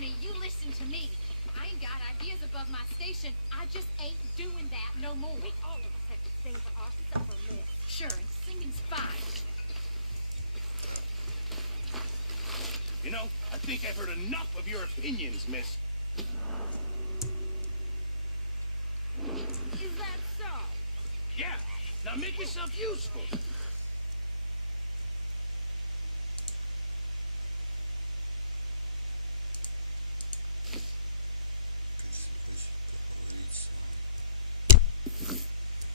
me, you listen to me. I ain't got ideas above my station. I just ain't doing that no more. We all of us have to sing for our supper, miss. Sure, and singing's fine. You know, I think I've heard enough of your opinions, miss. Is that so? Yeah, now make yourself useful.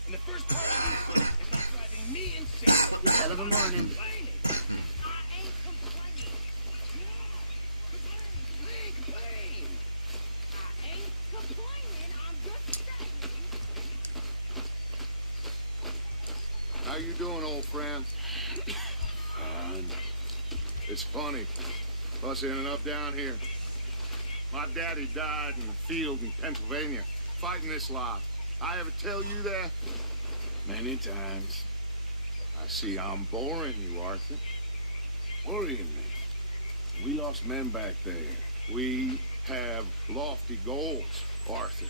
And the first part of useful is not driving me insane. Good hell of a morning. I ain't complaining. Complain. I ain't complaining. I'm just saying. How you doing, old friend? It's funny, us ending up down here. My daddy died in the field in Pennsylvania, fighting this lot. I ever tell you that? Many times. I see I'm boring you, Arthur. Worrying me. We lost men back there. We have lofty goals, Arthur.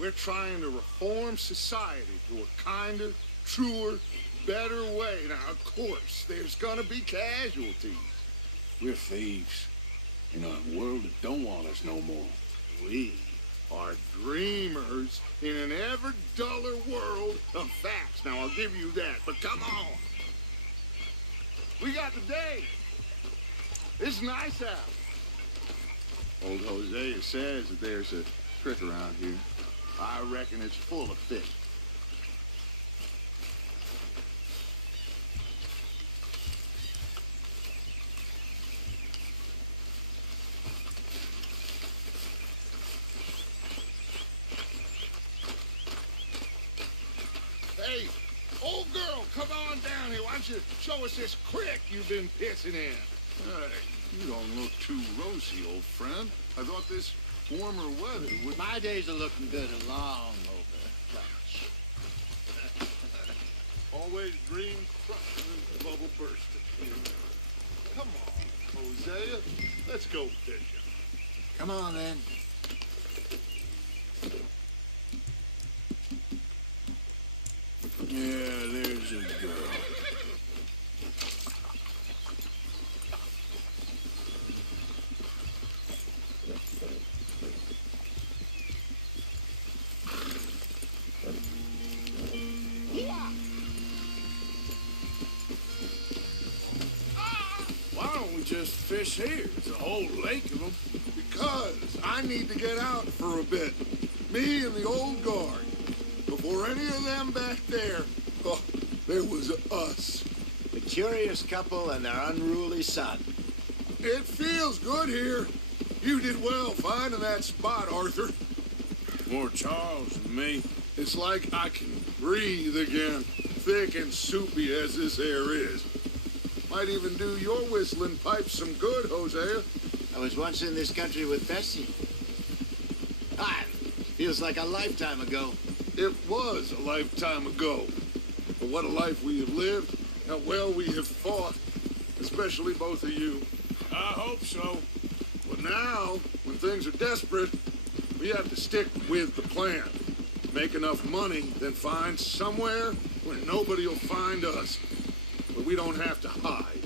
We're trying to reform society to a kinder, truer, better way. Now, of course, there's gonna be casualties. We're thieves. In a world that don't want us no more. We are dreamers in an ever duller world of facts. Now, I'll give you that, but come on. We got the day. It's nice out. Old Hosea says that there's a trick around here. I reckon it's full of fish. Hey, old girl, come on down here. Why don't you show us this creek you've been pissing in? Hey, you don't look too rosy, old friend. I thought this warmer weather would... My days are looking good and long over. Gosh. Always dream crushing and bubble bursting. Come on, Hosea. Let's go fishing. Come on, then. Yeah, there's a girl. Why don't we just fish here? There's a whole lake of them. Because I need to get out for a bit. Me and the old guard. Before any of them back there, oh, there was us. The curious couple and their unruly son. It feels good here. You did well finding that spot, Arthur. More Charles than me. It's like I can breathe again, thick and soupy as this air is. Might even do your whistling pipes some good, Hosea. I was once in this country with Bessie. Ah, feels like a lifetime ago. It was a lifetime ago. But what a life we have lived, how well we have fought, especially both of you. I hope so. But now, when things are desperate, we have to stick with the plan. Make enough money, then find somewhere where nobody will find us. Where we don't have to hide.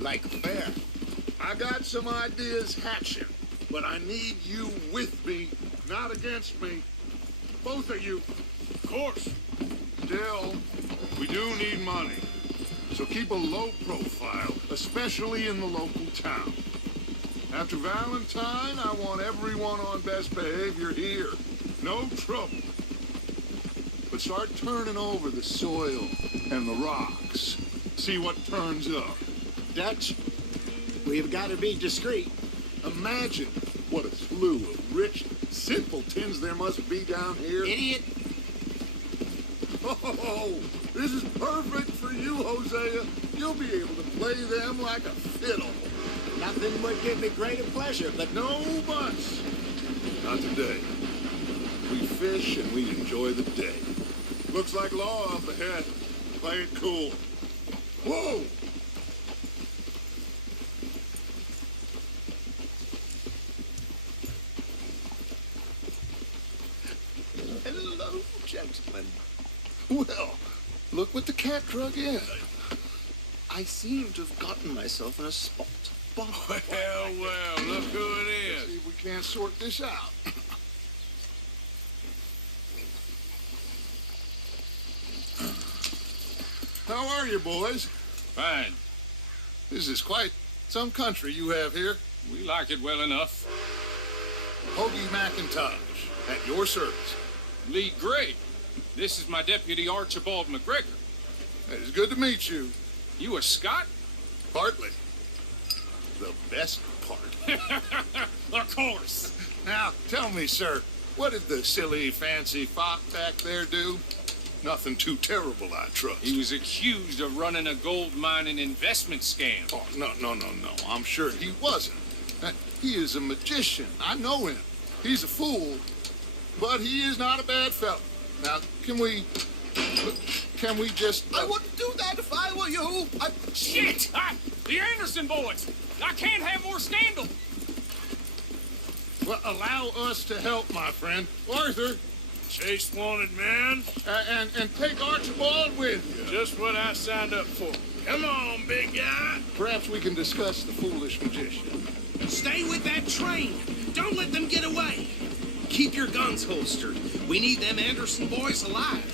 Like a fair. I got some ideas hatching, but I need you with me, not against me. Both of you. Of course. Still, we do need money. So keep a low profile, especially in the local town. After Valentine, I want everyone on best behavior here. No trouble. But start turning over the soil and the rocks. See what turns up. Dutch, we've got to be discreet. Imagine what a slew of rich simpletons there must be down here. Idiot. Oh, this is perfect for you, Hosea. You'll be able to play them like a fiddle. Nothing would give me greater pleasure, but No buts. Not today. We fish and we enjoy the day. Looks like law up ahead. Play it cool. Whoa! gentlemen. Well, look what the cat drug in. I seem to have gotten myself in a spot. But Well, look who it See is. if we can't sort this out. How are you, boys? Fine. This is quite some country you have here. We like it well enough. Hoagie McIntosh, at your service. Lee Gray. This is my deputy Archibald McGregor. It is good to meet you. You a Scot? Partly. The best part. Of course. Now, tell me, sir, what did the silly, fancy fop back there do? Nothing too terrible, I trust. He was accused of running a gold mining investment scam. Oh, no. I'm sure he wasn't. He is a magician. I know him. He's a fool, but he is not a bad fellow. Now, can we just... I wouldn't do that if I were you. Shit! The Anderson boys! I can't have more scandal! Well, allow us to help, my friend. Arthur, Chase wanted man. and take Archibald with you. Just what I signed up for. Come on, big guy. Perhaps we can discuss the foolish magician. Stay with that train. Don't let them get away. Keep your guns holstered. We need them Anderson boys alive.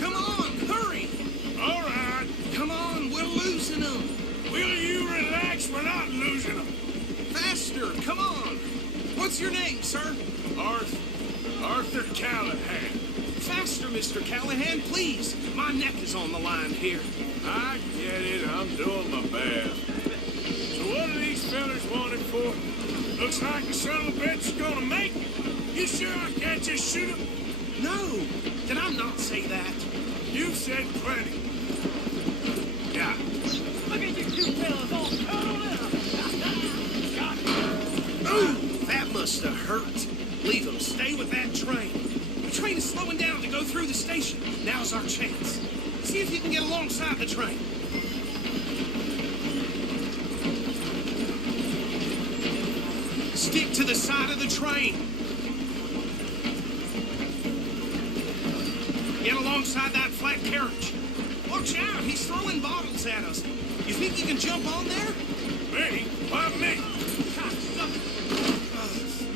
Come on, hurry. All right. Come on, we're losing them. Will you relax? We're not losing them. Faster, come on. What's your name, sir? Arthur Callahan. Faster, Mr. Callahan, please. My neck is on the line here. I get it. I'm doing my best. So what are these fellas wanted for? Looks like the son of a bitch is gonna make it. You sure I can't just shoot him? No, did I not say that? You said plenty. Yeah. Look at you two fellas all cuddled up. Ooh, that must have hurt. Leave them. Stay with that train. The train is slowing down to go through the station. Now's our chance. See if you can get alongside the train. Stick to the side of the train. Get alongside that flat carriage. Watch out, he's throwing bottles at us. You think you can jump on there? Me? Why me?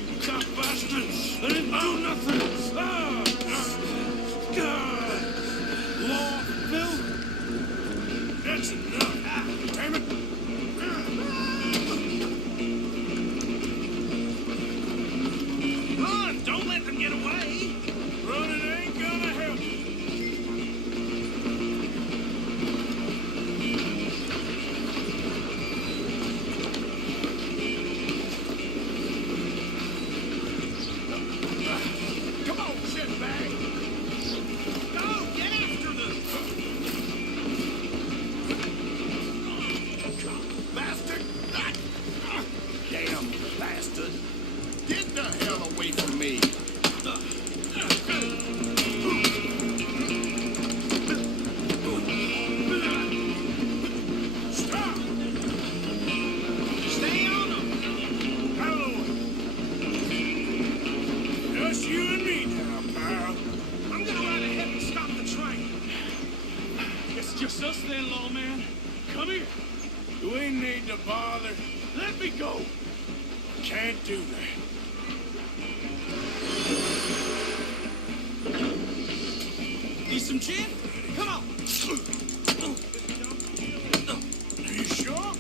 You cop bastards! I didn't do nothing! God! Law, Bill? That's enough! Damn it! Run! Don't let them get away! Running ain't gonna help. Come on, shitbag! Go! Get after them! Bastard! Damn bastard! Get the hell away from me! Stop! Stay on them! Halloween! Just you and me now, pal. I'm gonna ride ahead and stop the train. It's just us then, lawman. Come here. Do we need to bother? Let me go. Can't do that. Need some gin? Come on! Are you sure?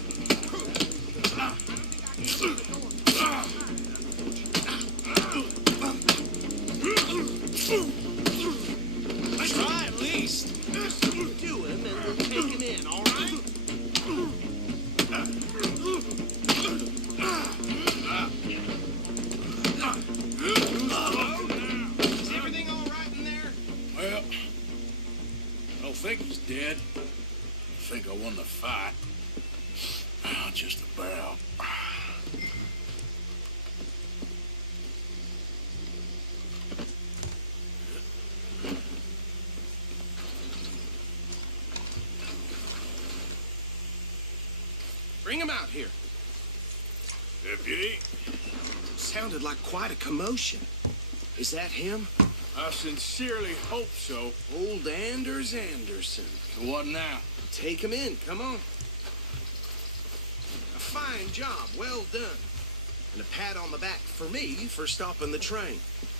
Try at least. Do him and we'll take him in, all right? Is everything all right in there? Well, I don't think he's dead. I think I won the fight. Just about. Bring him out here. Deputy? Sounded like quite a commotion. Is that him? I sincerely hope so. Old Anders Anderson. So what now? Take him in, come on. A fine job, well done. And a pat on the back for me for stopping the train.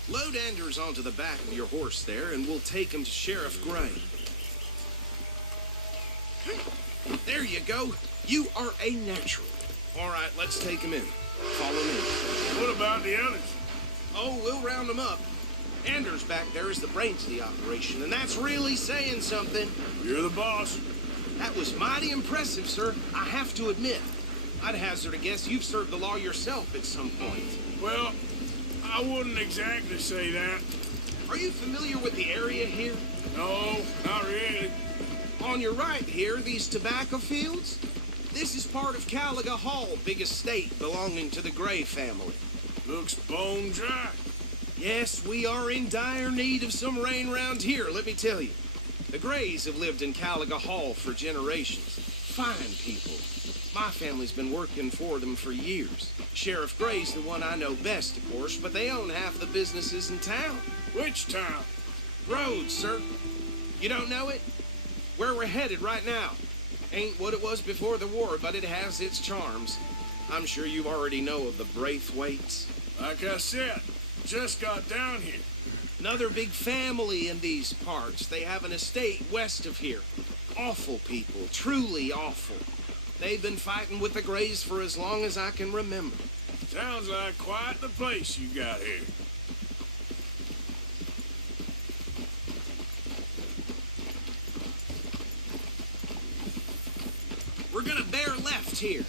Load Anders onto the back of your horse there, and we'll take him to Sheriff Gray. There you go. You are a natural. All right, let's take him in. Follow me. What about the others? Oh, we'll round them up. Anders back there is the brains of the operation, and that's really saying something. You're the boss. That was mighty impressive, sir. I have to admit. I'd hazard a guess you've served the law yourself at some point. Well, I wouldn't exactly say that. Are you familiar with the area here? No, not really. On your right here, these tobacco fields? This is part of Caliga Hall, big estate belonging to the Gray family. Looks bone dry. Yes, we are in dire need of some rain round here, let me tell you. The Grays have lived in Caliga Hall for generations. Fine people. My family's been working for them for years. Sheriff Gray's the one I know best, of course, but they own half the businesses in town. Which town? Rhodes, sir. You don't know it? Where we're headed right now. Ain't what it was before the war, but it has its charms. I'm sure you already know of the Braithwaites. Like I said, just got down here. Another big family in these parts. They have an estate west of here. Awful people, truly awful. They've been fighting with the Grays for as long as I can remember. Sounds like quite the place you got here. We're gonna bear left here.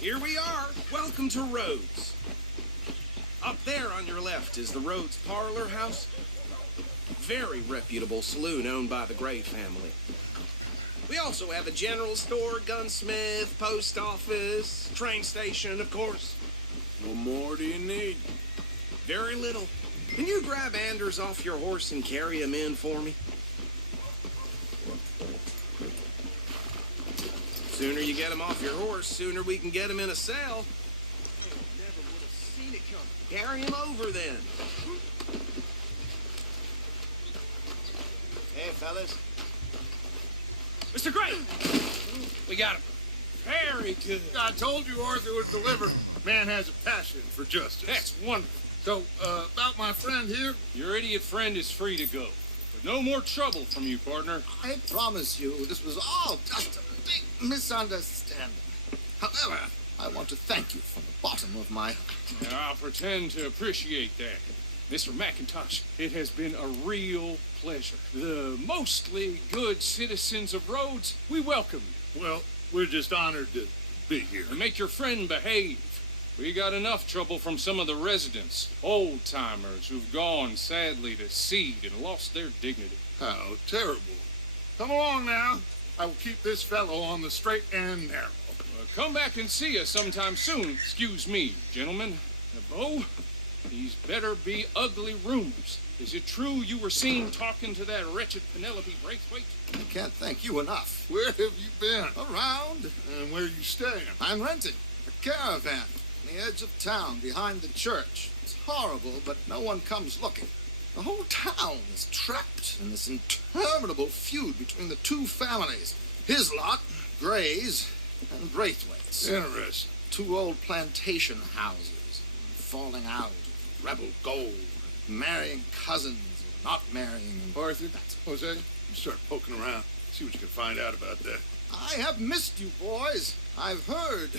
Here we are. Welcome to Rhodes. Up there on your left is the Rhodes Parlor House. Very reputable saloon owned by the Gray family. We also have a general store, gunsmith, post office, train station, of course. What more do you need? Very little. Can you grab Anders off your horse and carry him in for me? Sooner you get him off your horse, sooner we can get him in a cell. Never would have seen it coming. Carry him over then. Hey, fellas. Mr. Gray! We got him. Very good. I told you Arthur would deliver. Man has a passion for justice. That's wonderful. So, about my friend here, Your idiot friend is free to go. But no more trouble from you, partner. I promise you, this was all just a big misunderstanding. However, I want to thank you from the bottom of my heart. I'll pretend to appreciate that. Mr. McIntosh, it has been a real pleasure. The mostly good citizens of Rhodes, we welcome you. well, we're just honored to be here. And make your friend behave. We got enough trouble from some of the residents, old-timers who've gone, sadly, to seed and lost their dignity. How terrible. Come along now. I will keep this fellow on the straight and narrow. Come back and see us sometime soon. Excuse me, gentlemen. Bo, these better be ugly rumors. Is it true you were seen talking to that wretched Penelope Braithwaite? I can't thank you enough. Where have you been? Around, And where you staying? I'm renting a caravan on the edge of town behind the church. It's horrible, but no one comes looking. The whole town is trapped in this interminable feud between the two families. His lot, Gray's, and Braithwaite's. Interesting. Two old plantation houses, falling out, rebel gold, marrying cousins, not marrying. Arthur, Jose, you start poking around. See what you can find out about that. I have missed you, boys. I've heard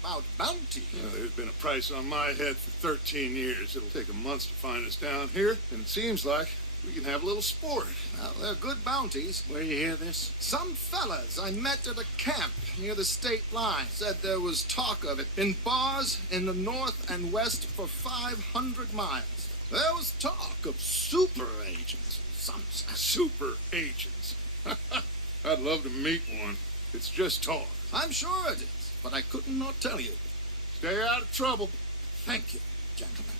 about bounty. There's been a price on my head for 13 years. It'll take a month to find us down here, and it seems like we can have a little sport. Well, they're good bounties. Where you hear this? Some fellas I met at a camp near the state line said there was talk of it in bars in the north and west for 500 miles. There was talk of super agents, some said. Super agents. I'd love to meet one. It's just talk. I'm sure it is, but I couldn't not tell you. Stay out of trouble. Thank you, gentlemen.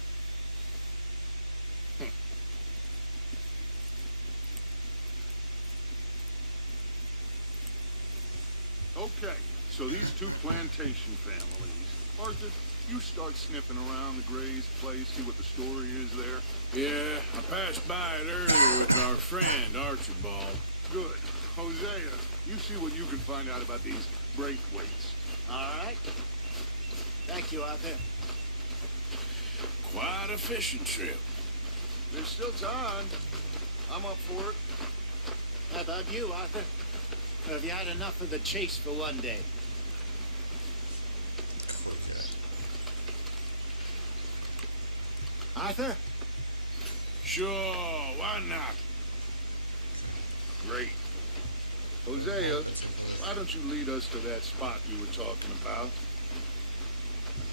Okay, so these two plantation families. Arthur, you start sniffing around the Gray's place, see what the story is there. Yeah, I passed by it earlier with our friend, Archibald. Good. Hosea, you see what you can find out about these Braithwaites. All right. Thank you, Arthur. Quite a fishing trip. There's still time. I'm up for it. How about you, Arthur? Or have you had enough of the chase for one day? Arthur? Sure, why not? Great. Hosea, why don't you lead us to that spot you were talking about?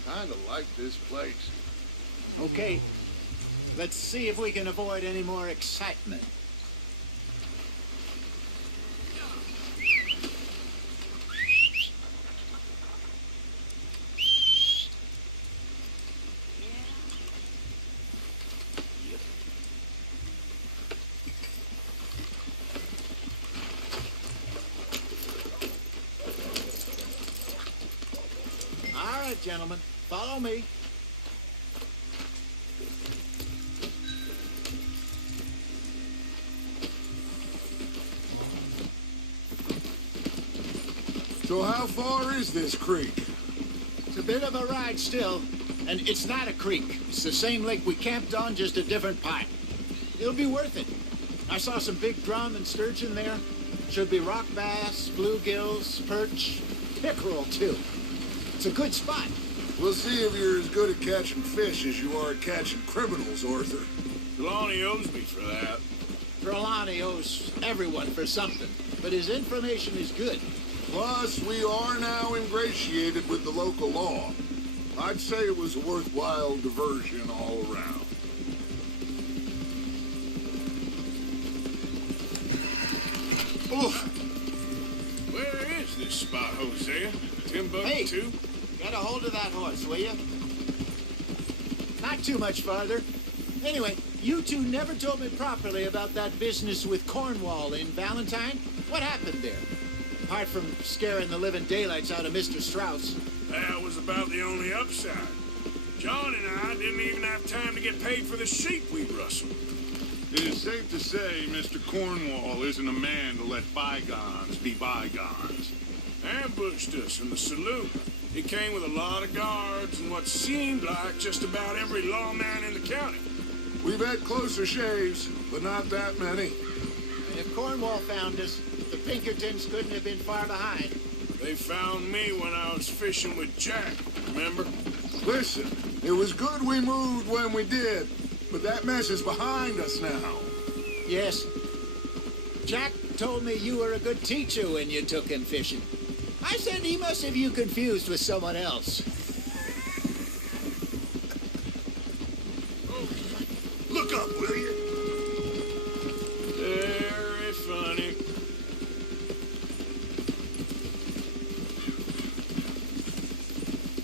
I kinda like this place. Okay. Let's see if we can avoid any more excitement. All right, gentlemen, follow me. So how far is this creek? It's a bit of a ride still, and it's not a creek. It's the same lake we camped on, just a different part. It'll be worth it. I saw some big drum and sturgeon there. Should be rock bass, bluegills, perch, pickerel too. It's a good spot. We'll see if you're as good at catching fish as you are at catching criminals, Arthur. Trelawney owes me for that. Trelawney owes everyone for something, but his information is good. Plus, we are now ingratiated with the local law. I'd say it was a worthwhile diversion all around. Oof. Where is this spot, Hosea? Timbuktu? Get a hold of that horse, will you? Not too much farther. Anyway, you two never told me properly about that business with Cornwall in Valentine. What happened there? Apart from scaring the living daylights out of Mr. Strauss. That was about the only upside. John and I didn't even have time to get paid for the sheep we rustled. It is safe to say Mr. Cornwall isn't a man to let bygones be bygones. Ambushed us in the saloon. He came with a lot of guards and what seemed like just about every lawman in the county. We've had closer shaves, but not that many. And if Cornwall found us, the Pinkertons couldn't have been far behind. They found me when I was fishing with Jack, remember? Listen, it was good we moved when we did, but that mess is behind us now. Yes. Jack told me you were a good teacher when you took him fishing. I said he must have you confused with someone else. Look up, will you? Very funny.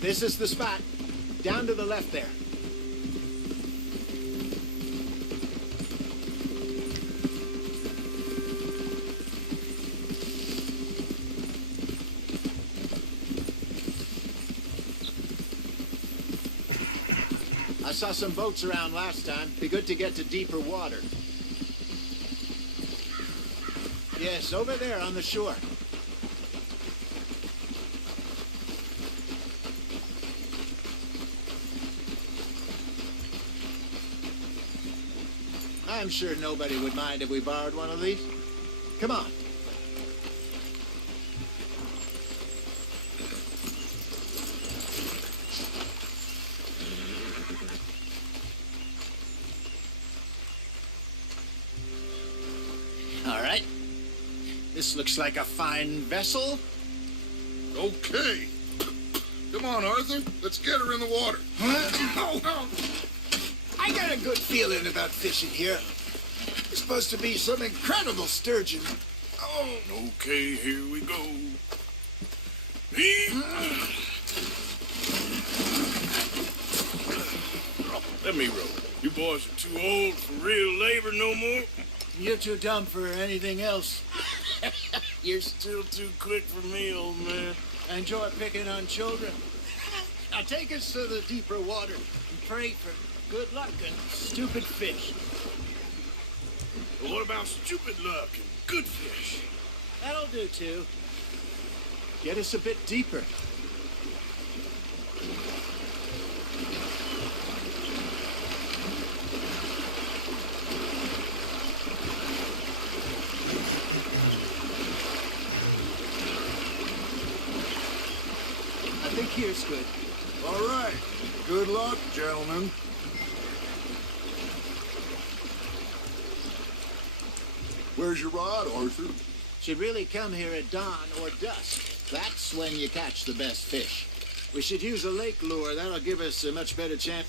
This is the spot. Down to the left there. I saw some boats around last time. Be good to get to deeper water. Yes, over there on the shore. I'm sure nobody would mind if we borrowed one of these. Come on. All right. This looks like a fine vessel. Okay. Come on, Arthur. Let's get her in the water. Oh. I got a good feeling about fishing here. It's supposed to be some incredible sturgeon. Oh. Okay, here we go. Let me roll. You boys are too old for real labor no more. You're too dumb for anything else. You're still too quick for me, old man. I enjoy picking on children. Now take us to the deeper water and pray for good luck and stupid fish. But what about stupid luck and good fish? That'll do, too. Get us a bit deeper. I think here's good. All right. Good luck, gentlemen. Where's your rod, Arthur? Should really come here at dawn or dusk. That's when you catch the best fish. We should use a lake lure. That'll give us a much better chance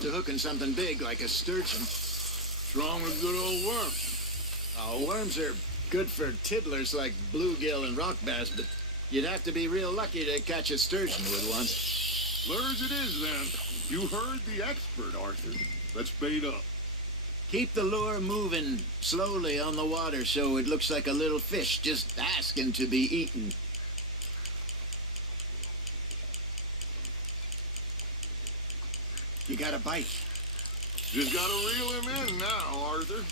to hooking something big like a sturgeon. What's wrong with good old worms? Oh, worms are good for tiddlers like bluegill and rock bass, but you'd have to be real lucky to catch a sturgeon with one. Lures it is, then. You heard the expert, Arthur. Let's bait up. Keep the lure moving slowly on the water so it looks like a little fish just asking to be eaten. You got a bite. Just gotta reel him in now, Arthur.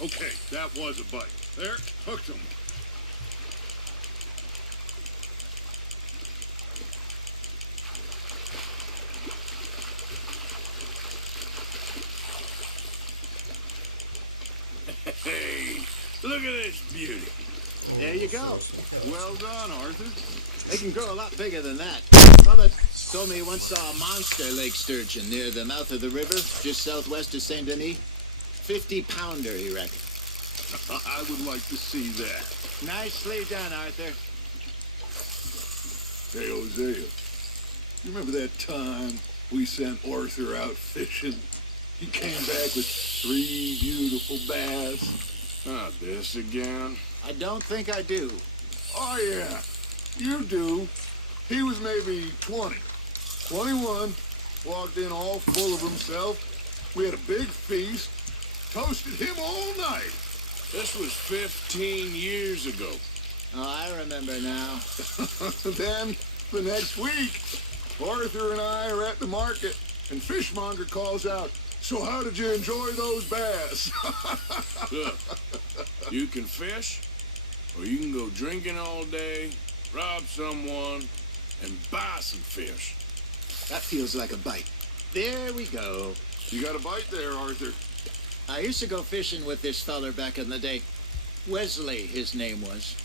Okay, that was a bite. There, hooked him. Hey, look at this beauty. There you go. Well done, Arthur. They can grow a lot bigger than that. Fella told me he once saw a monster lake sturgeon near the mouth of the river, just southwest of Saint Denis. 50-pounder, he reckoned. I would like to see that. Nicely done, Arthur. Hey, Hosea, you remember that time we sent Arthur out fishing? He came back with 3 beautiful bass. Not this again. I don't think I do. Oh, yeah, you do. He was maybe 20, 21, walked in all full of himself. We had a big feast, toasted him all night. This was 15 years ago. Oh, I remember now. Then, the next week, Arthur and I are at the market, and Fishmonger calls out, "So how did you enjoy those bass?" Look, you can fish, or you can go drinking all day, rob someone, and buy some fish. That feels like a bite. There we go. You got a bite there, Arthur. I used to go fishing with this feller back in the day. Wesley, his name was.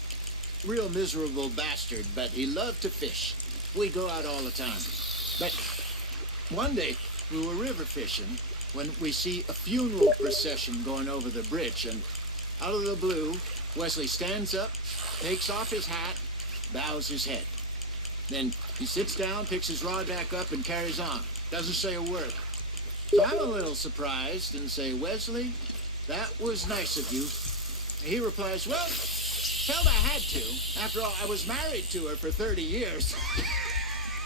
Real miserable bastard, but he loved to fish. We'd go out all the time. But one day, we were river fishing when we see a funeral procession going over the bridge, and out of the blue, Wesley stands up, takes off his hat, bows his head. Then he sits down, picks his rod back up, and carries on. Doesn't say a word. So I'm a little surprised and say, "Wesley, that was nice of you." And he replies, "Well, felt I had to. After all, I was married to her for 30 years.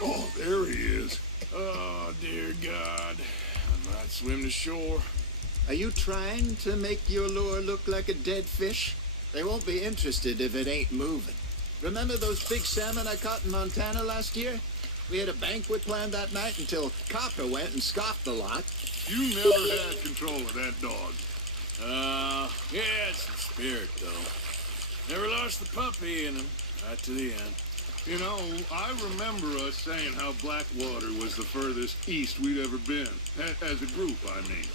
Oh, there he is. Oh, dear God. I might swim to shore. Are you trying to make your lure look like a dead fish? They won't be interested if it ain't moving. Remember those big salmon I caught in Montana last year? We had a banquet planned that night until Copper went and scoffed a lot. You never had control of that dog. Yeah, it's some spirit, though. Never lost the puppy in him, right to the end. You know, I remember us saying how Blackwater was the furthest east we'd ever been. As a group, I mean.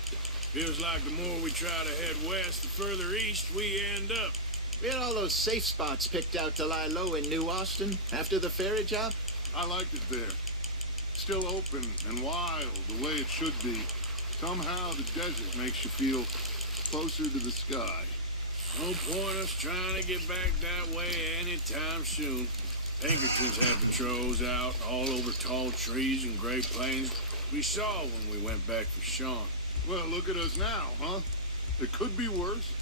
Feels like the more we try to head west, the further east we end up. We had all those safe spots picked out to lie low in New Austin after the ferry job. I liked it there. Still open and wild, the way it should be. Somehow the desert makes you feel closer to the sky. No point us trying to get back that way anytime soon. Pinkertons have patrols out all over tall trees and Great Plains. we saw when we went back for Sean. Well, look at us now, huh? It could be worse.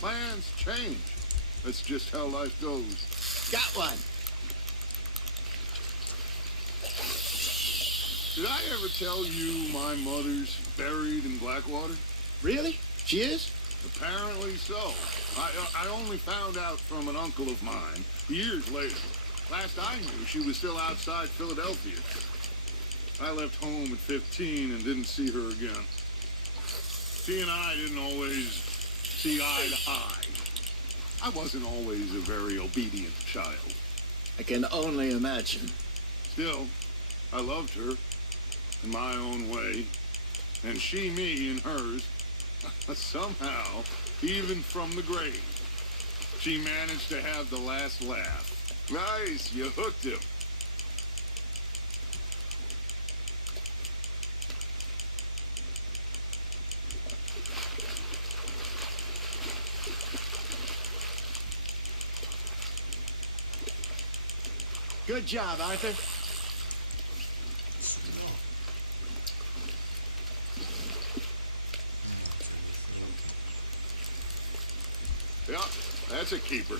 Plans change. That's just how life goes. Got one. Did I ever tell you my mother's buried in Blackwater? Really? She is? Apparently so. I only found out from an uncle of mine years later. Last I knew, she was still outside Philadelphia. I left home at 15 and didn't see her again. She and I didn't always see eye to eye. I wasn't always a very obedient child. I can only imagine. Still, I loved her in my own way, and she me in hers. Somehow, even from the grave, she managed to have the last laugh. Nice, you hooked him. Good job, Arthur. Yeah, that's a keeper.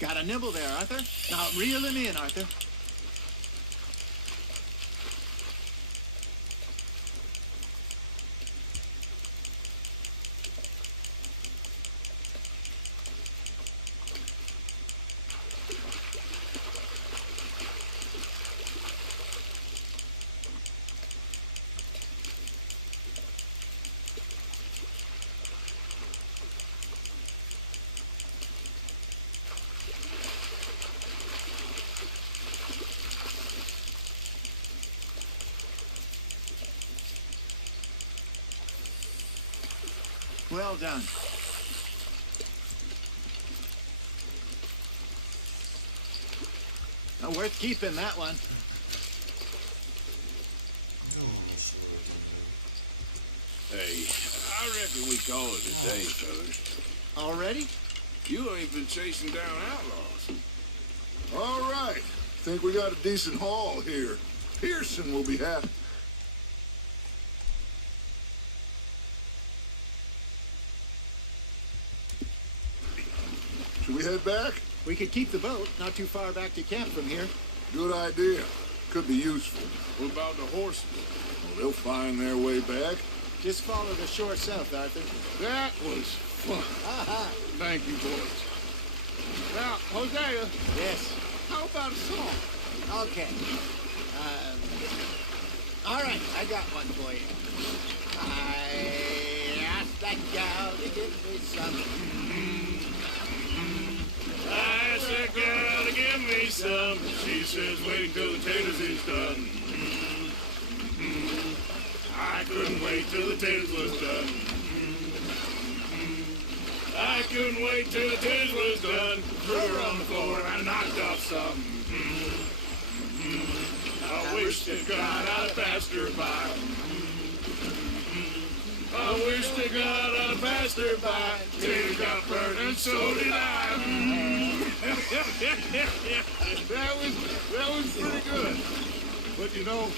Got a nibble there, Arthur. Now reel him in, Arthur. Well done. Now, worth keeping, that one. Hey, I reckon we call it a day, fellas. Already? You ain't been chasing down outlaws. All right. Think we got a decent haul here. Pearson will be happy. Should we head back? We could keep the boat, not too far back to camp from here. Good idea. Could be useful. What about the horses? Well, they'll find their way back. Just follow the shore south, Arthur. That was fun. Thank you, boys. Now, Hosea, Yes. how about a song? Okay. All right, I got one for you. I asked that gal to give me some. I asked that girl to give me some. She says waiting till the taters is done. I couldn't wait till the taters was done. I couldn't wait till the taters was done. Threw her on the floor and I knocked off some. I wish to God I'd passed her by. I wish to God I'd passed her by. Tater got burned and so did I. That was pretty good. But you know,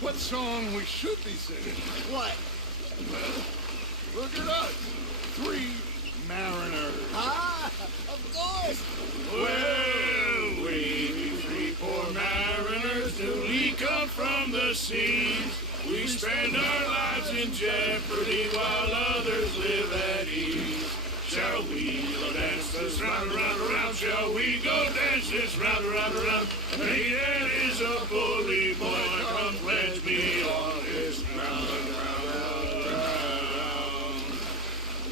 what song we should be singing? What? Look at us. 3 mariners. Ah, of course. Well, we 3 poor mariners, newly come from the seas. We spend our lives in jeopardy while others live at ease. Shall we go dance this round, around, around? Shall we go dance this round, around, around? Hey, that is a bully boy. Come pledge me on this round, round, round.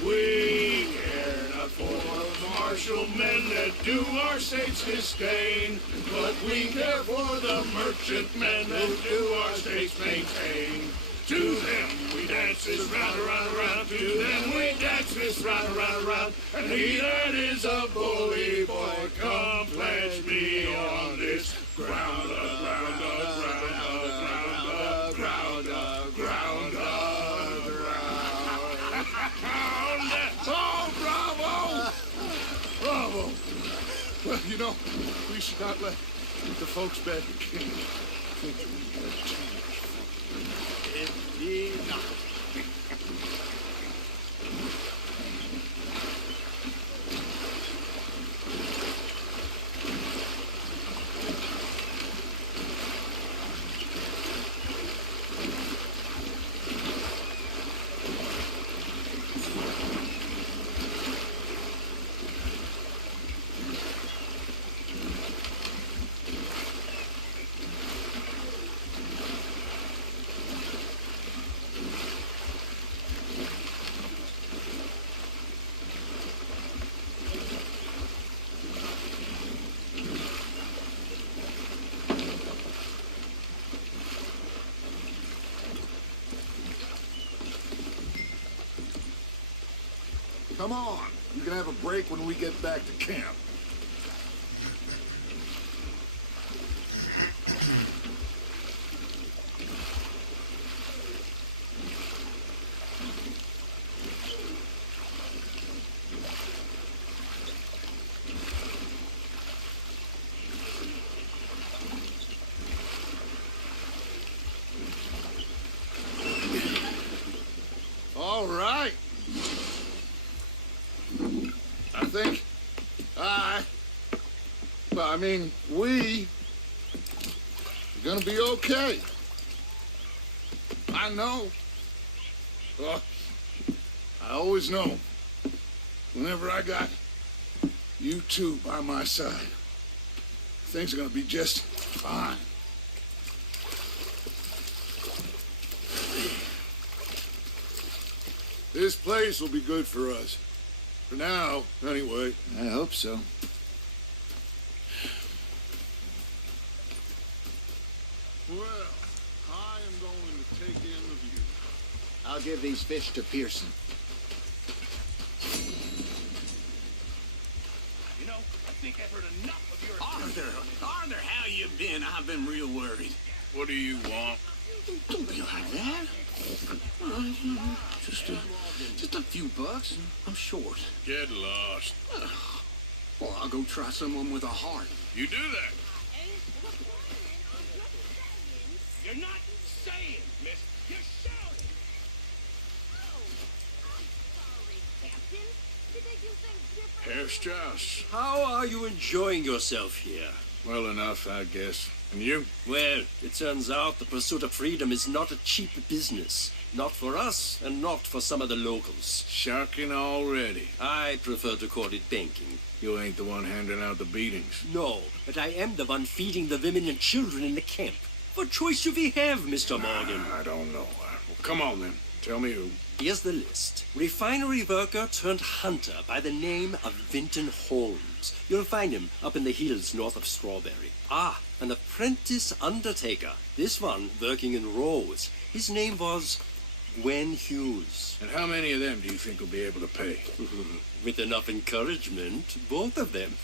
We care not for the martial men that do our states disdain, but we care for the merchant men that do our states maintain. To them we dance this round, around, around. To them we dance this round, around, around. And he that is a bully boy, come pledge me on this ground, ground, ground, ground, ground, ground. Oh, bravo! Bravo! Well, you know, we should not let the folks back in camp think that we have too much fun. Indeed not. Come on. You can have a break when we get back to camp. All right. We are gonna be okay. I know. Oh, I always know. Whenever I got you two by my side, things are gonna be just fine. This place will be good for us. For now, anyway. I hope so. Well, I am going to take in the view. I'll give these fish to Pearson. You know, I think I've heard enough of your... Arthur, how you been? I've been real worried. What do you want? Don't be like that. Just a few bucks. I'm short. Get lost. Well, I'll go try someone with a heart. You do that. You're not saying, miss. You're shouting. Herr Strauss. How are you enjoying yourself here? Well enough, I guess. And you? Well, it turns out the pursuit of freedom is not a cheap business. Not for us, and not for some of the locals. Shocking already. I prefer to call it banking. You ain't the one handing out the beatings. No, but I am the one feeding the women and children in the camp. What choice do we have, Mr. Morgan? I don't know. Well, come on, then. Tell me who. Here's the list. Refinery worker turned hunter by the name of Vinton Holmes. You'll find him up in the hills north of Strawberry. Ah, an apprentice undertaker. This one working in Rose. His name was Gwen Hughes. And how many of them do you think will be able to pay? With enough encouragement, both of them.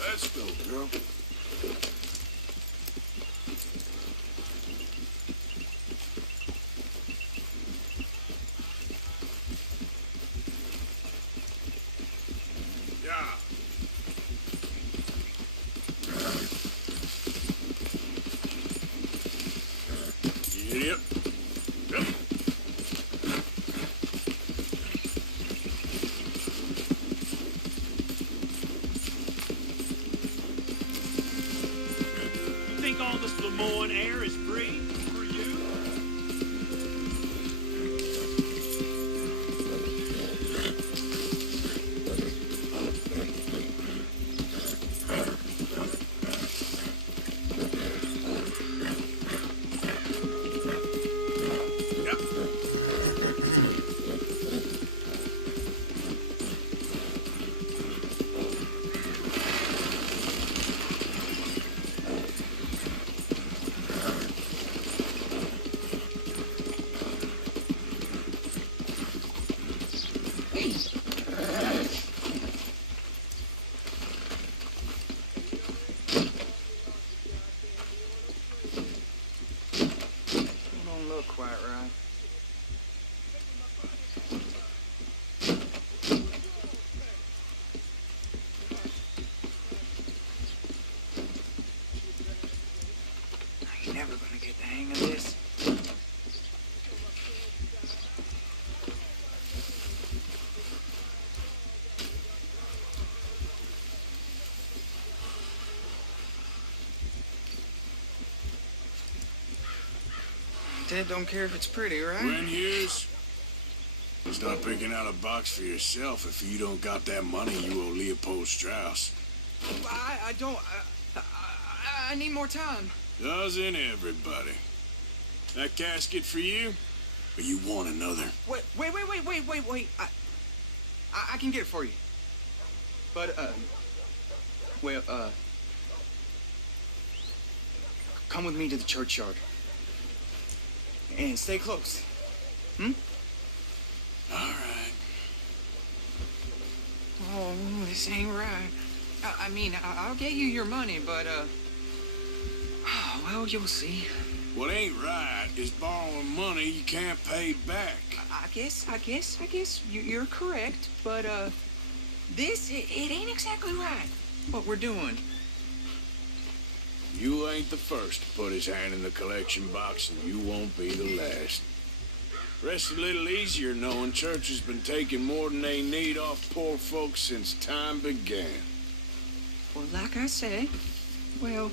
Let's go, girl. Dad don't care if it's pretty, right? Gwen Hughes, start picking out a box for yourself. If you don't got that money, you owe Leopold Strauss. I don't... I need more time. Doesn't everybody? That casket for you? Or you want another? Wait. I can get it for you. But, come with me to the churchyard. And stay close. Hmm? All right. Oh, this ain't right. I mean, I'll get you your money, but, well, you'll see. What ain't right is borrowing money you can't pay back. I guess you're correct, but, this, it ain't exactly right, what we're doing. You ain't the first to put his hand in the collection box, and you won't be the last. Rest a little easier knowing church has been taking more than they need off poor folks since time began. Well, like I say, well,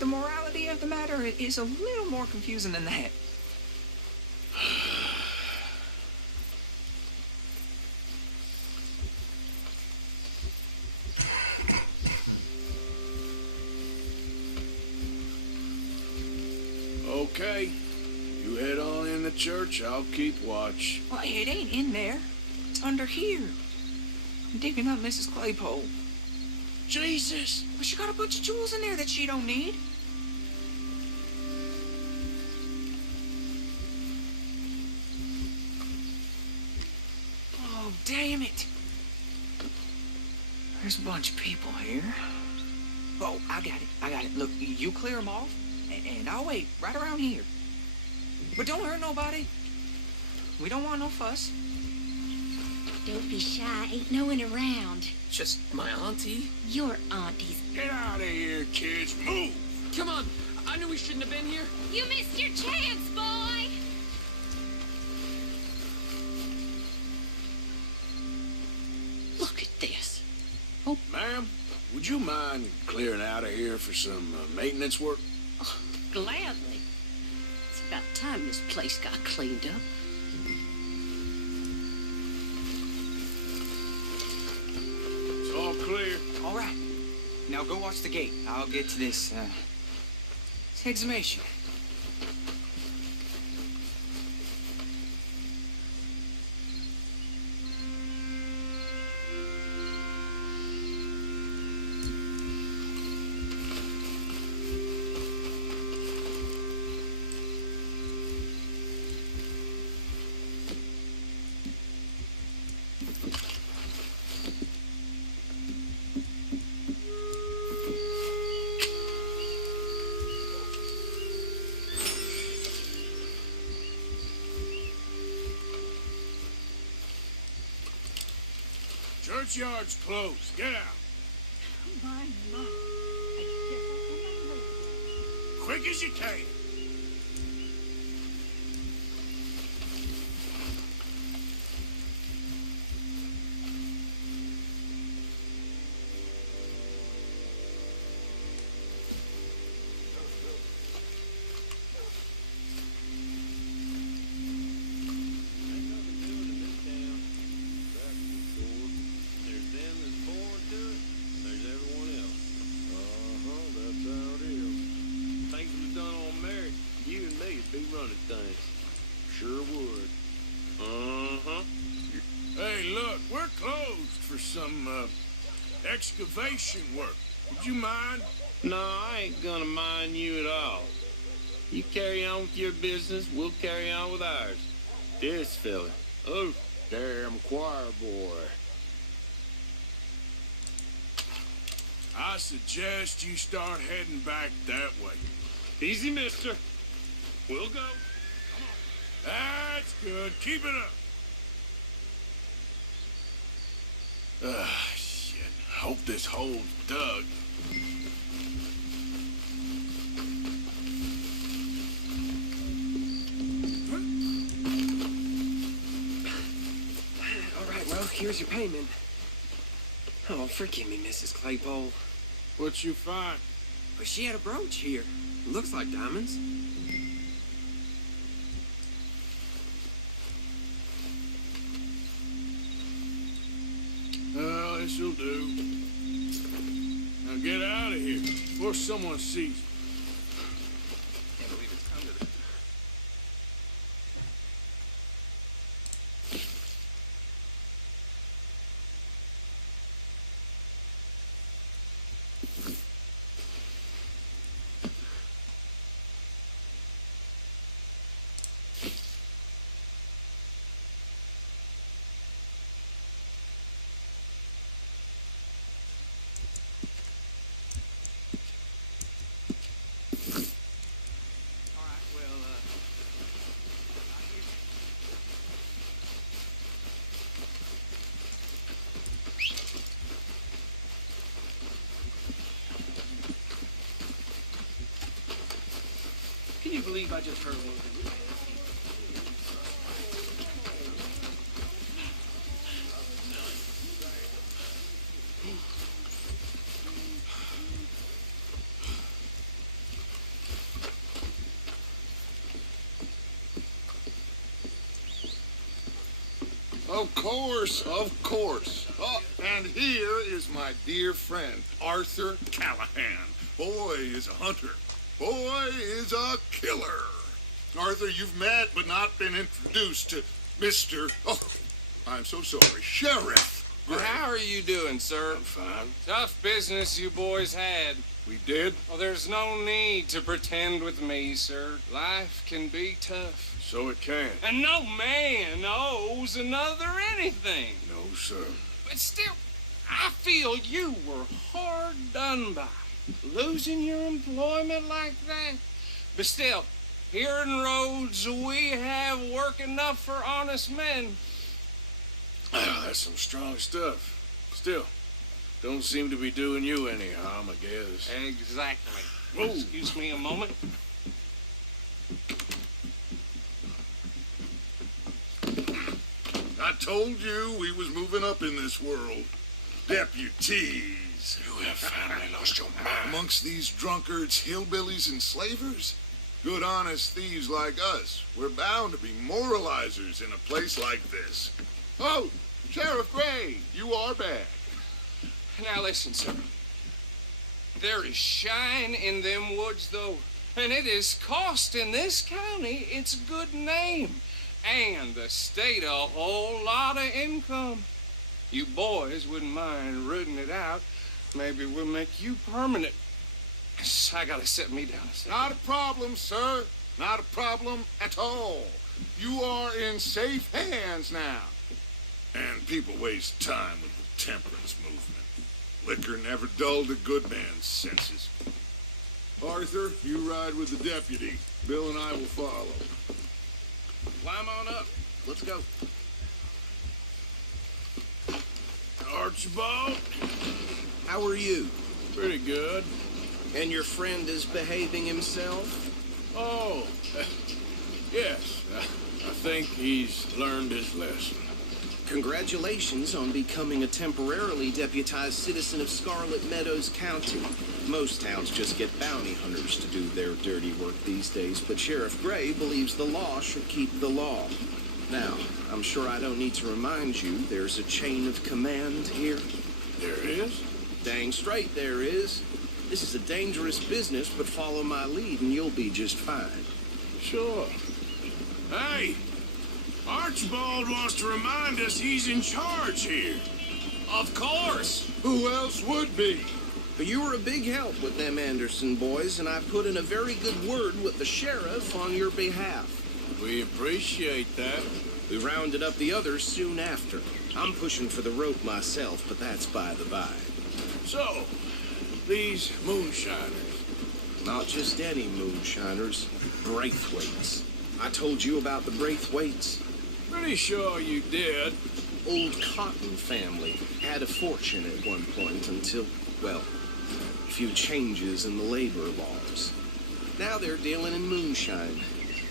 the morality of the matter is a little more confusing than that. Okay, you head on in the church, I'll keep watch. Well, it ain't in there. It's under here. I'm digging up Mrs. Claypole. Jesus! Well, she got a bunch of jewels in there that she don't need. Oh, damn it. There's a bunch of people here. Oh, I got it. Look, you clear them off, and I'll wait right around here. But don't hurt nobody. We don't want no fuss. Don't be shy. Ain't no one around. Just my auntie? Your auntie's... Get out of here, kids. Move! Come on. I knew we shouldn't have been here. You missed your chance, boy! Look at this. Oh, ma'am, would you mind clearing out of here for some maintenance work? Oh, gladly. It's about time this place got cleaned up. It's all clear. All right. Now go watch the gate. I'll get to this exhumation. Churchyard's closed. Get out. My. Quick as you can. Some excavation work. Would you mind? No, I ain't gonna mind you at all. You carry on with your business, we'll carry on with ours. This fella. Oh, damn choir boy. I suggest you start heading back that way. Easy, mister. We'll go. Come on. That's good. Keep it up. Shit. Hope this hole's dug. All right, well, here's your payment. Oh, forgive me, Mrs. Claypole. What'd you find? But she had a brooch here. Looks like diamonds. This'll do. Now get out of here before someone sees you. Can't believe it's come to this. All right, well, Can you believe I just heard one? Of course, of course. Oh, and here is my dear friend, Arthur Callahan. Boy is a hunter. Boy is a killer. Arthur, you've met but not been introduced to Mr. Oh, I'm so sorry, Sheriff Gray. Well, how are you doing, sir? I'm fine. Tough business you boys had. We did? Well, there's no need to pretend with me, sir. Life can be tough. So it can. And no man owes another anything. No, sir. But still, I feel you were hard done by. Losing your employment like that. But still, here in Rhodes, we have work enough for honest men. That's some strong stuff. Still, don't seem to be doing you any harm, I guess. Exactly. Whoa. Excuse me a moment. I told you we was moving up in this world. Deputies. You have finally lost your mind. Amongst these drunkards, hillbillies, and slavers? Good honest thieves like us. We're bound to be moralizers in a place like this. Oh, Sheriff Gray, you are back. Now listen, sir. There is shine in them woods, though, and it is costing this county its good name and the state a whole lot of income. You boys wouldn't mind rooting it out. Maybe we'll make you permanent. I gotta set me down a second. Not a problem, sir. Not a problem at all. You are in safe hands now. And people waste time with the temperance movement. Liquor never dulled a good man's senses. Arthur, you ride with the deputy. Bill and I will follow. Climb on up. Let's go. Archibald? How are you? Pretty good. And your friend is behaving himself? Oh, yes. I think he's learned his lesson. Congratulations on becoming a temporarily deputized citizen of Scarlet Meadows County. Most towns just get bounty hunters to do their dirty work these days, but Sheriff Gray believes the law should keep the law. Now, I'm sure I don't need to remind you there's a chain of command here. There is? Dang straight there is. This is a dangerous business, but follow my lead and you'll be just fine. Sure. Hey, Archibald wants to remind us he's in charge here. Of course. Who else would be? But you were a big help with them Anderson boys, and I put in a very good word with the sheriff on your behalf. We appreciate that. We rounded up the others soon after. I'm pushing for the rope myself, but that's by the by. So, these moonshiners. Not just any moonshiners, Braithwaites. I told you about the Braithwaites. Pretty sure you did. Old Cotton family had a fortune at one point until, well, a few changes in the labor laws. Now they're dealing in moonshine.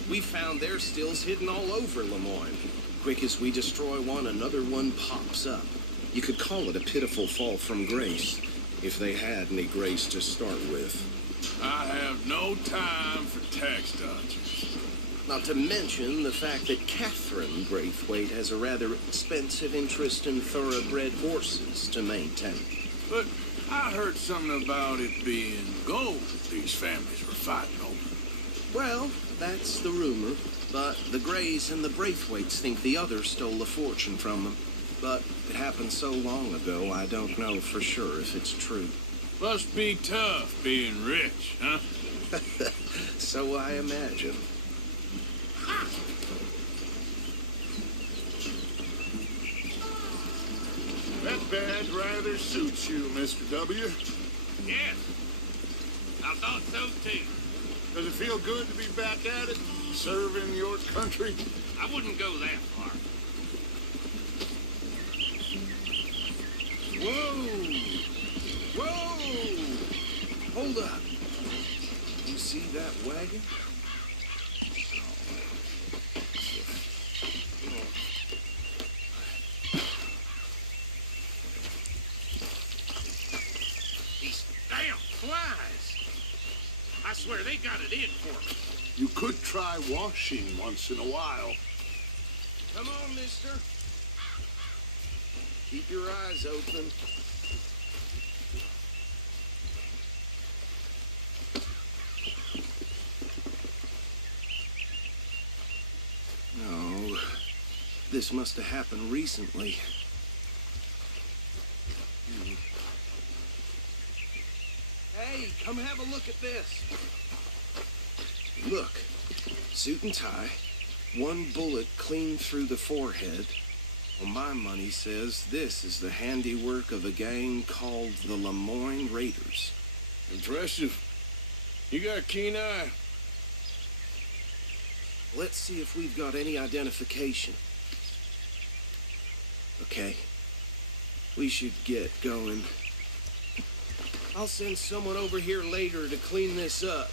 We found their stills hidden all over Lemoyne. Quick as we destroy one, another one pops up. You could call it a pitiful fall from grace, if they had any grace to start with. I have no time for tax dodgers. Not to mention the fact that Catherine Braithwaite has a rather expensive interest in thoroughbred horses to maintain. But I heard something about it being gold these families were fighting over. Well, that's the rumor. But the Grays and the Braithwaites think the others stole a fortune from them. But it happened so long ago, I don't know for sure if it's true. Must be tough being rich, huh? So I imagine. That badge rather suits you, Mr. W. Yes, I thought so too. Does it feel good to be back at it, serving your country? I wouldn't go that far. Whoa! Whoa! Hold up. You see that wagon? These damn flies. I swear they got it in for me. You could try washing once in a while. Come on, mister. Keep your eyes open. No, this must have happened recently. Hey, come have a look at this. Look, suit and tie, one bullet clean through the forehead. Well, my money says this is the handiwork of a gang called the Lemoyne Raiders. Impressive. You got a keen eye. Let's see if we've got any identification. Okay, we should get going. I'll send someone over here later to clean this up.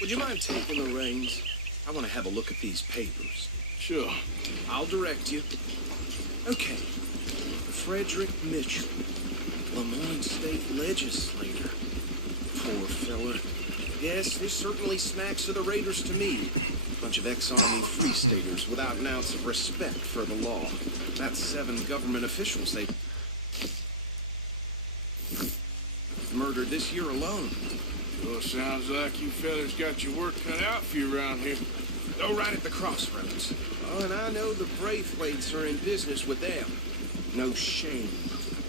Would you mind taking the reins? I want to have a look at these papers. Sure. I'll direct you. Okay. Frederick Mitchell, Lemoyne State Legislator. Poor fella. Yes, this certainly smacks of the Raiders to me. Bunch of ex-Army Free Staters without an ounce of respect for the law. That's 7 government officials they murdered this year alone. Sure sounds like you fellas got your work cut out for you around here. Oh, right at the crossroads. Oh, and I know the Braithwaites are in business with them. No shame.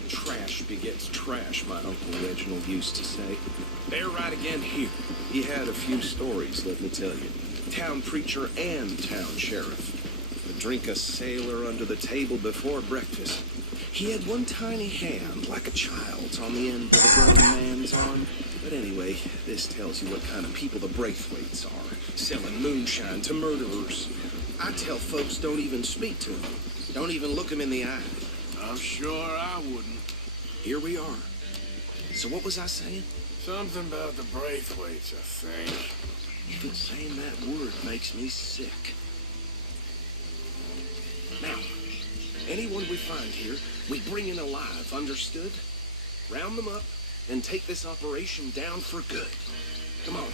Trash begets trash, my Uncle Reginald used to say. They're right again here. He had a few stories, let me tell you. Town preacher and town sheriff. Would drink a sailor under the table before breakfast. He had one tiny hand, like a child's, on the end of a grown man's arm. But anyway, this tells you what kind of people the Braithwaites are. Selling moonshine to murderers. I tell folks don't even speak to them. Don't even look them in the eye. I'm sure I wouldn't. Here we are. So what was I saying? Something about the Braithwaites, I think. Even saying that word makes me sick. Now, anyone we find here, we bring in alive, understood? Round them up, and take this operation down for good. Come on.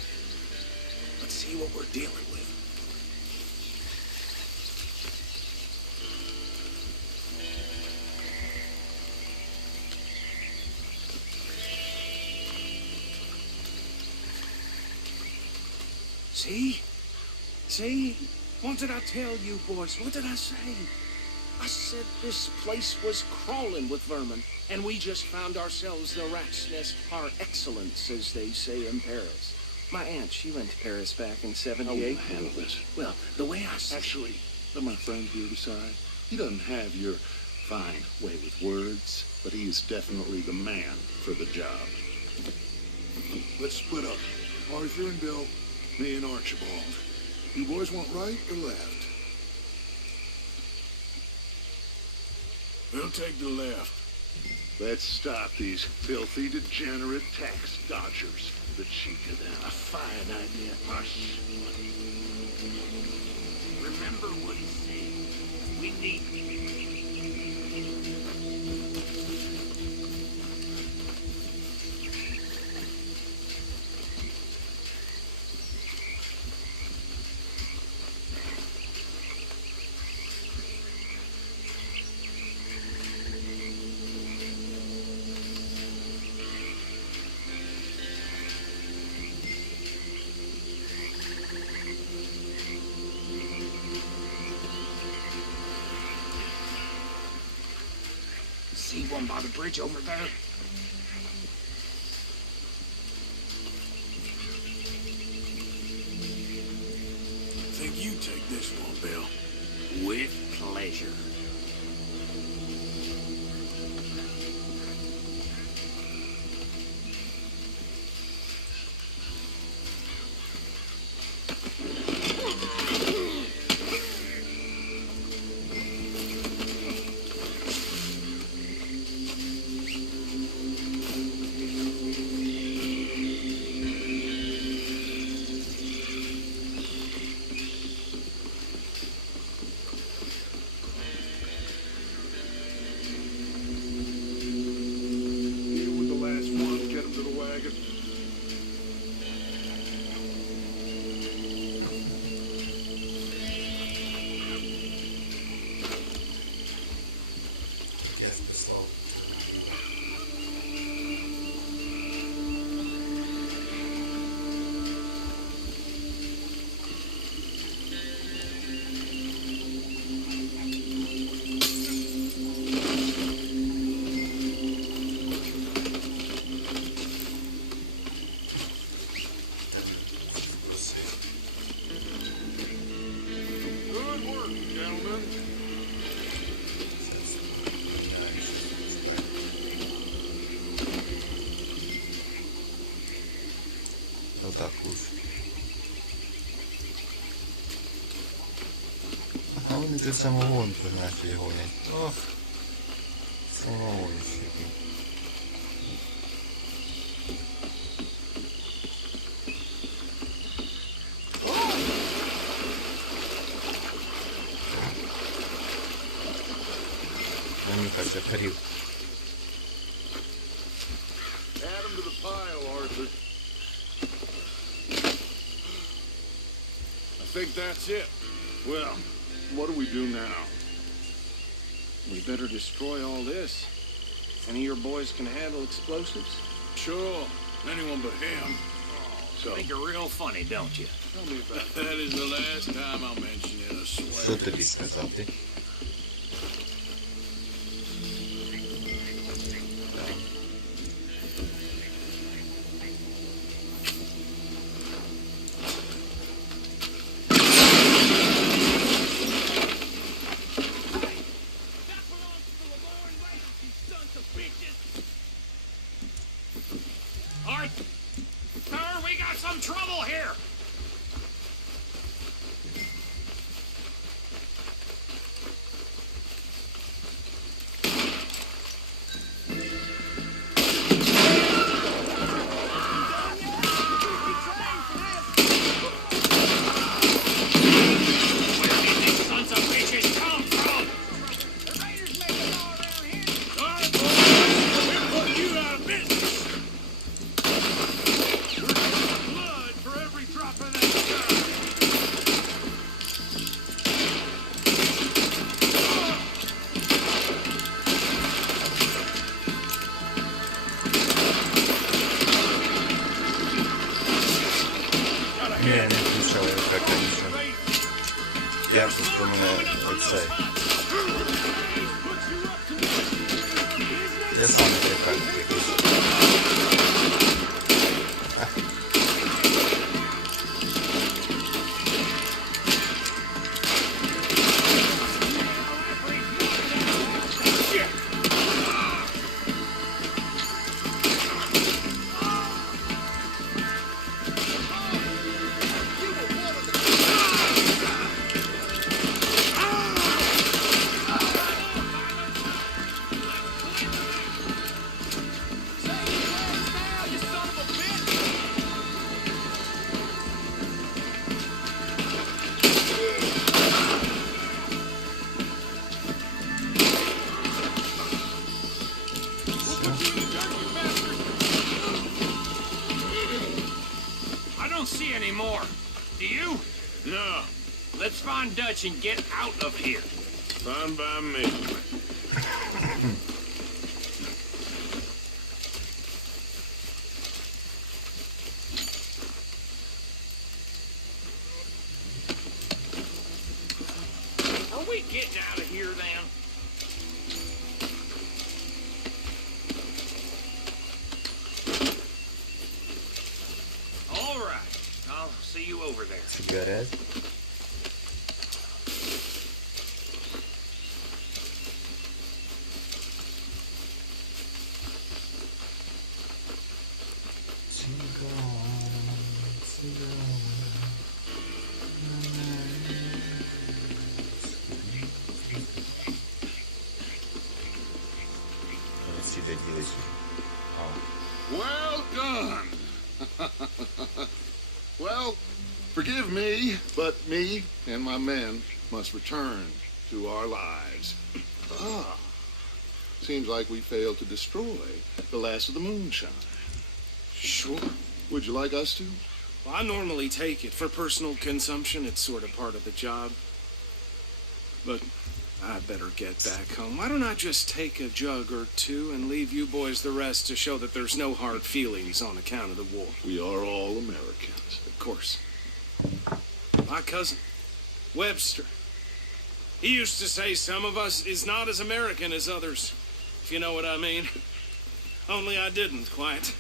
Let's see what we're dealing with. See? See? What did I tell you, boys? What did I say? I said this place was crawling with vermin, and we just found ourselves the rat's nest par excellence, as they say in Paris. My aunt, she went to Paris back in '78. How will I handle this? Well, the way I see Actually, let my friend here decide. He doesn't have your fine way with words, but he is definitely the man for the job. Let's split up. Arthur and Bill, me and Archibald. You boys want right or left? We'll take the left. Let's stop these filthy, degenerate tax dodgers. The cheek of them. A fine idea. Hush. Remember what he said. We need... See one by the bridge over there? I think you take this one, Bill. With pleasure. Отак лучше. А вони тут самогонку наші гонять. Ох, самогонщики. Мені кажеться, хрів. Add them to the pile, Arthur. I think that's it. Well, what do we do now? We better destroy all this. Any of your boys can handle explosives? Sure, anyone but him. So, Think you're real funny, don't you? Tell me about it. That is the last time I'll mention it, I swear. Що тобі сказати? Arthur, we got some trouble here. Ні, не включав ефект раніше. Я просто мене оцей. Я сам ефект якийсь. anymore. Do you? No. Let's find Dutch and get out of here. Fine by me. Are we getting out of here then? All right. I'll see you over there. Cigarette. Well done. Well, forgive me, but me and my men must return to our lives. Seems like we failed to destroy the last of the moonshine. Sure. Would you like us to? Well, I normally take it for personal consumption. It's sort of part of the job. But I better get back home. Why don't I just take a jug or two and leave you boys the rest to show that there's no hard feelings on account of the war? We are all Americans. Of course. My cousin, Webster, he used to say some of us is not as American as others, if you know what I mean. Only I didn't quite.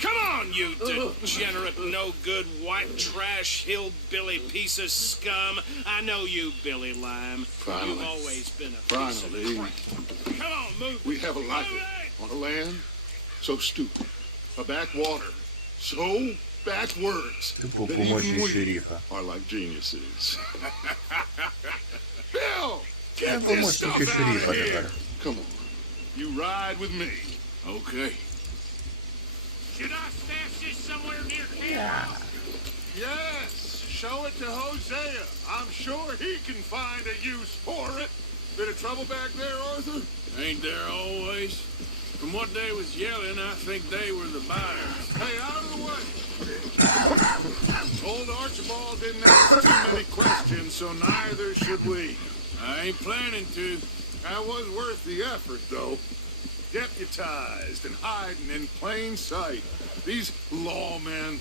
Come on, you degenerate, no-good, white trash, hillbilly piece of scum. I know you, Billy Lime. Finally. You've always been a piece of crap. Come on, move. We have a life on a land so stupid, a backwater so backwards Тупо that помощи even we шерифа. are like geniuses. Bill, Я get this stuff помощники out шерифа of here. тепер. Come on, you ride with me, okay? Should I stash this somewhere near camp? Yes, show it to Hosea. I'm sure he can find a use for it. Bit of trouble back there, Arthur? Ain't there always? From what they was yelling, I think they were the buyers. Hey, out of the way. Old Archibald didn't ask too many questions, so neither should we. I ain't planning to. That was worth the effort, though. Deputized and hiding in plain sight. These lawmen,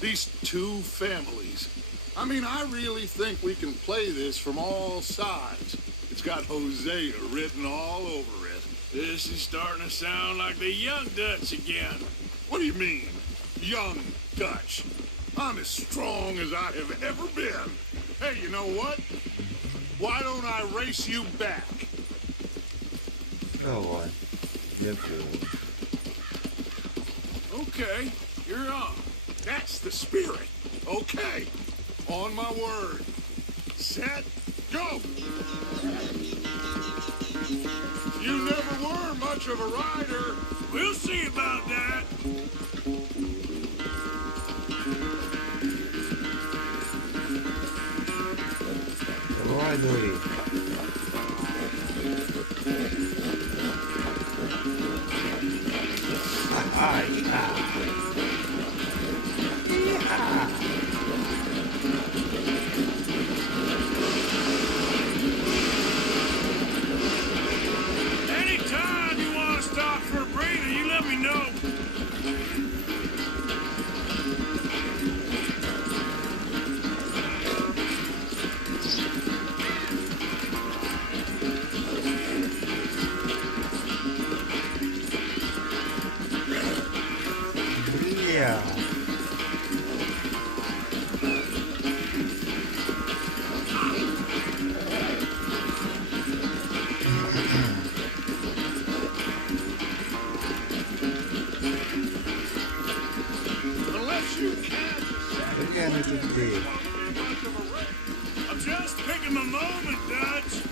these two families. I mean, I really think we can play this from all sides. It's got Hosea written all over it. This is starting to sound like the young Dutch again. What do you mean, young Dutch? I'm as strong as I have ever been. Hey, you know what? Why don't I race you back? Давай. Okay, you're on. That's the spirit. Okay, on my word. Set, go! You never were much of a rider. We'll see about that. Давай, дури. Anytime you want to stop for a breather, you let me know. Бля. Unless you catch Бля, не туди. I'm just picking my moment, Dutch.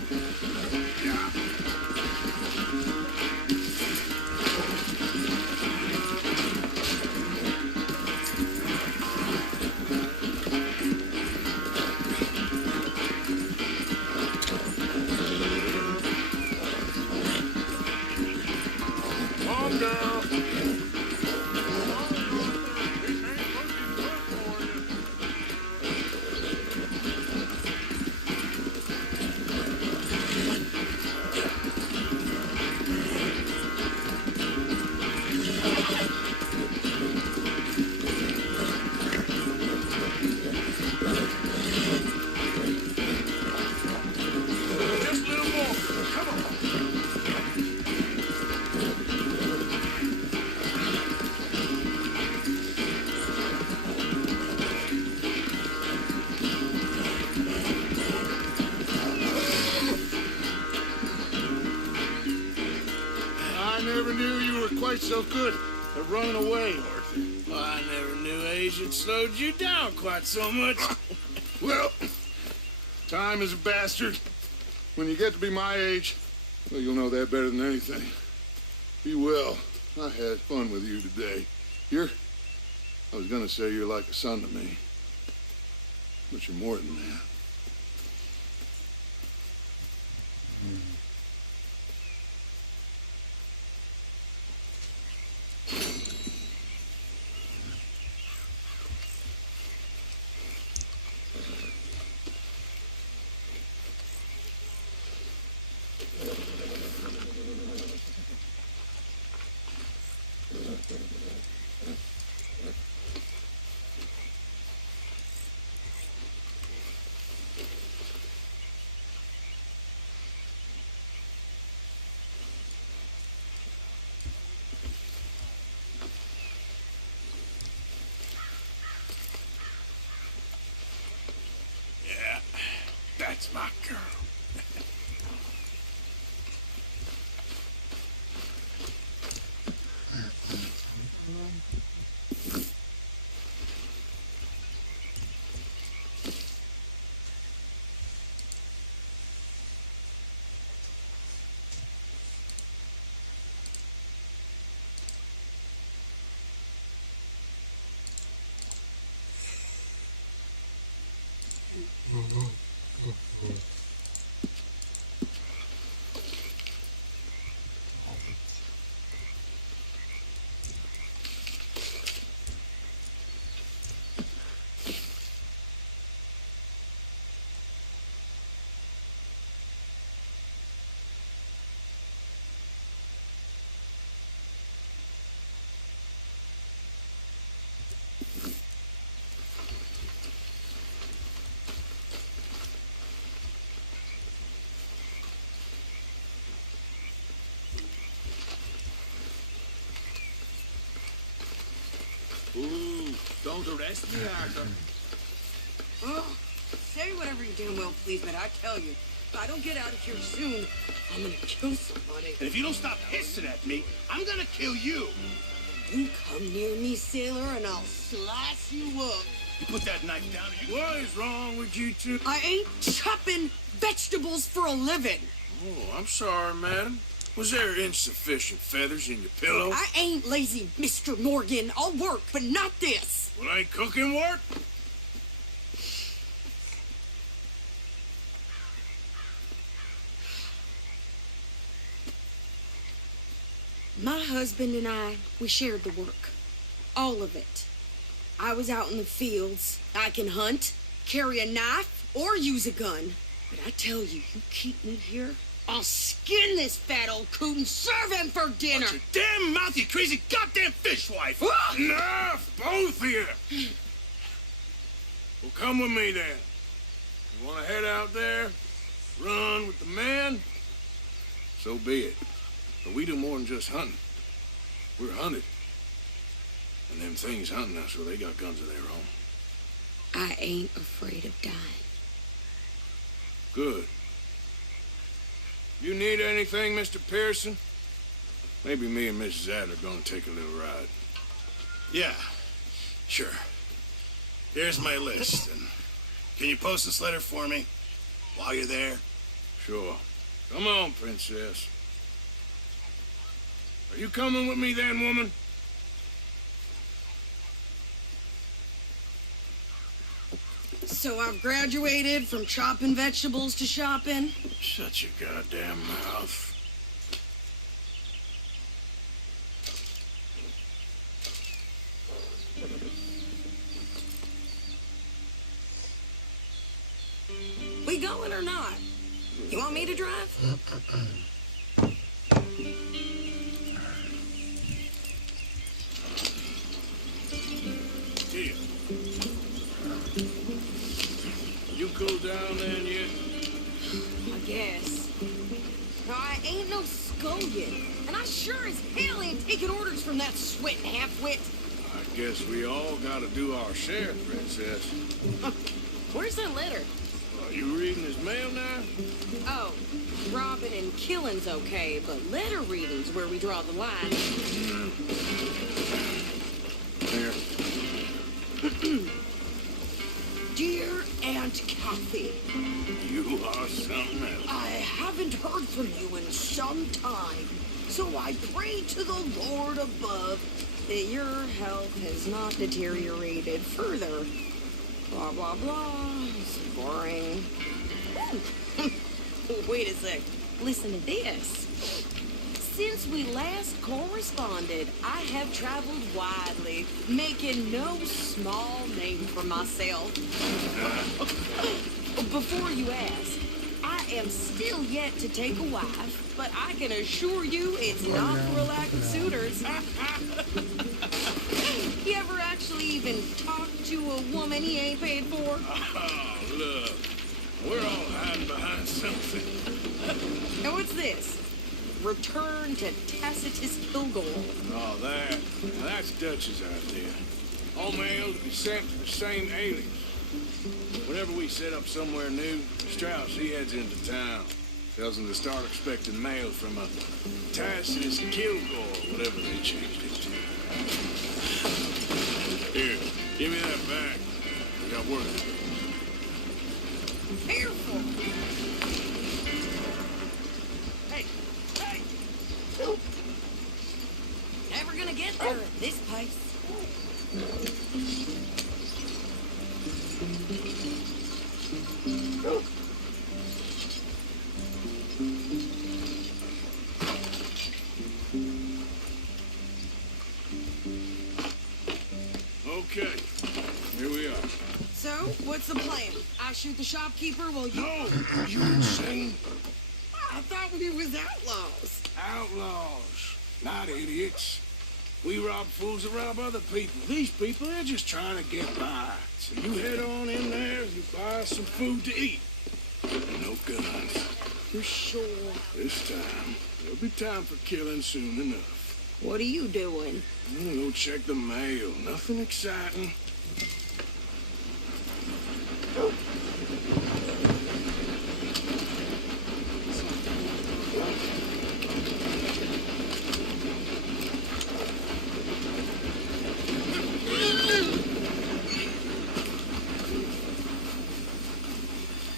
on, girl. This ain't looking good for you. quite so good at running away, Arthur. Well, I never knew age had slowed you down quite so much. Well, time is a bastard. When you get to be my age, well, you'll know that better than anything. Be well. I had fun with you today. I was gonna say you're like a son to me. But you're more than that. That's my girl. Ooh, don't arrest me, Arthur. Oh, say whatever you damn well please, but I tell you, if I don't get out of here soon, I'm gonna kill somebody. And if you don't stop hissing at me, I'm gonna kill you. You come near me, sailor, and I'll slice you up. You put that knife down and you... What is wrong with you two? I ain't chopping vegetables for a living. Oh, I'm sorry, madam. Was there insufficient feathers in your pillow? I ain't lazy, Mr. Morgan. I'll work, but not this. Well, ain't cooking work? My husband and I, we shared the work. All of it. I was out in the fields. I can hunt, carry a knife, or use a gun. But I tell you, you keep me here, I'll skin this fat old coot and serve him for dinner. Watch your damn mouth, you crazy goddamn fishwife! Enough, both of you! Well, come with me then. You want to head out there, run with the men? So be it. But we do more than just hunting. We're hunted. And them things hunting us, well, they got guns of their own. I ain't afraid of dying. Good. You need anything, Mr. Pearson? Maybe me and Mrs. Adler are gonna take a little ride. Yeah, sure. Here's my list. And can you post this letter for me while you're there? Sure. Come on, princess. Are you coming with me then, woman? So I've graduated from chopping vegetables to shopping. Shut your goddamn mouth. We going or not? You want me to drive? Here. You cool down then yet? I guess. No, I ain't no scullion. And I sure as hell ain't taking orders from that sweating half-wit. I guess we all gotta do our share, princess. Where's that letter? Are you reading his mail now? Oh, robbing and killing's okay, but letter reading's where we draw the line. Here. Dear Aunt Kathy, You are something else. I haven't heard from you in some time, so I pray to the Lord above that your health has not deteriorated further. Blah, blah, blah. It's boring. Wait a sec. Listen to this. Since we last corresponded, I have traveled widely, making no small name for myself. Before you ask, I am still yet to take a wife, but I can assure you it's not for a lack of suitors. You ever actually even talked to a woman he ain't paid for? Oh, look. We're all hiding behind something. And what's this? Return to Tacitus Kilgore. Oh, that's Dutch's idea. All mails be sent to the same alias. Whenever we set up somewhere new, Strauss, he heads into town. Tells them to start expecting mail from a Tacitus Kilgore, whatever they changed it to. Here, give me that back. We got work to do. Careful! Hey! Hey! Never gonna get there at this pace. Okay, here we are. So, what's the plan? I shoot the shopkeeper while you... No! You insane? I thought we was outlaws. Outlaws, not idiots. We rob fools that rob other people. These people, they're just trying to get by. So you head on in there and you buy some food to eat. No guns. You're sure? This time, there'll be time for killing soon enough. What are you doing? I'm gonna go check the mail. Nothing exciting.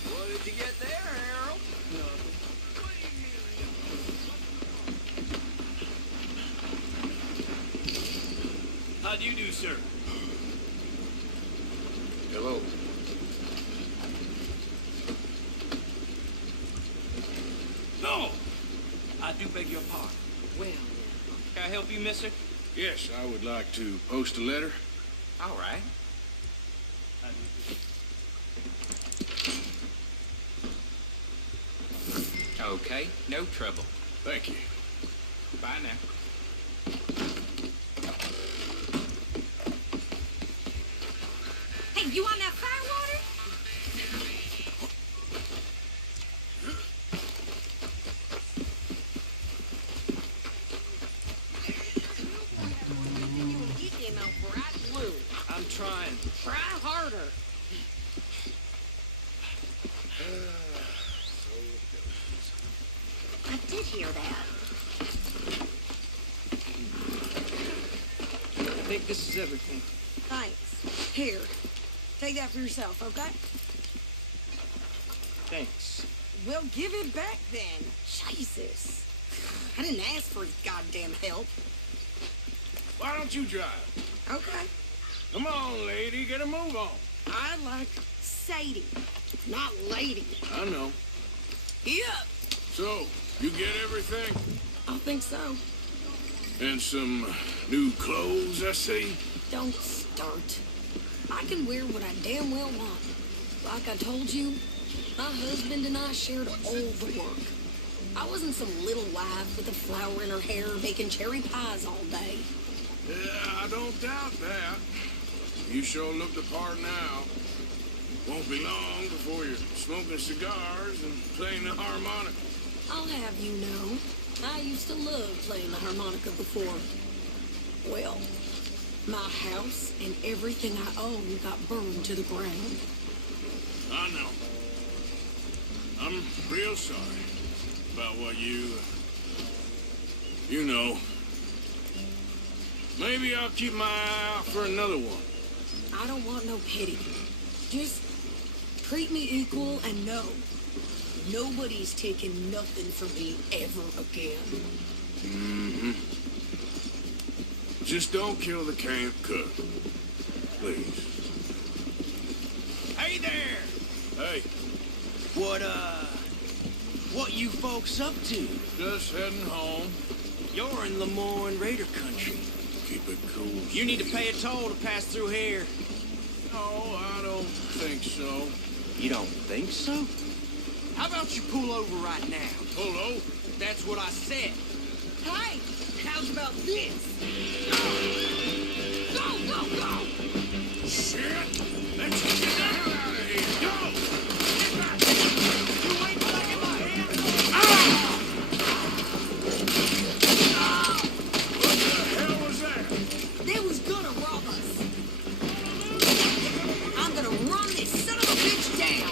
What did you get there, Harold? How do you do, sir? Hello. No! I do beg your pardon. Well, Can I help you, mister? Yes, I would like to post a letter. all right. Okay, no trouble. Thank you. Bye now. Hey, you want that firewater? You came out bright blue. I'm trying. Try harder. I did hear that. I think this is everything. Thanks. Here, take that for yourself, okay? Thanks. Well, give it back then. Jesus. I didn't ask for his goddamn help. Why don't you drive? Okay. Come on, lady, get a move on. I like Sadie, not lady. I know. Yep. So, you get everything? I think so. And some new clothes, I see? Don't start. I can wear what I damn well want. Like I told you, my husband and I shared all the work. I wasn't some little wife with a flower in her hair making cherry pies all day. Yeah, I don't doubt that. You sure look the part now. Won't be long before you're smoking cigars and playing the harmonica. I'll have you know, I used to love playing the harmonica before. Well, my house and everything I own got burned to the ground. I know. I'm real sorry about what you know. Maybe I'll keep my eye out for another one. I don't want no pity. Just treat me equal and know nobody's taking nothing from me ever again. Mm-hmm. Just don't kill the camp cook. Please. Hey there! Hey. What you folks up to? Just heading home. You're in Lemoyne Raider country. Keep it cool. You need to pay a toll to pass through here. No, I don't think so. You don't think so? How about you pull over right now? Pull over? That's what I said. Hey, how's about this? Go, go, go! Shit! Let's get the hell out of here! Go! Get back! You ain't blocking my hand! What the hell was that? They was gonna rob us. I'm gonna run this son of a bitch down.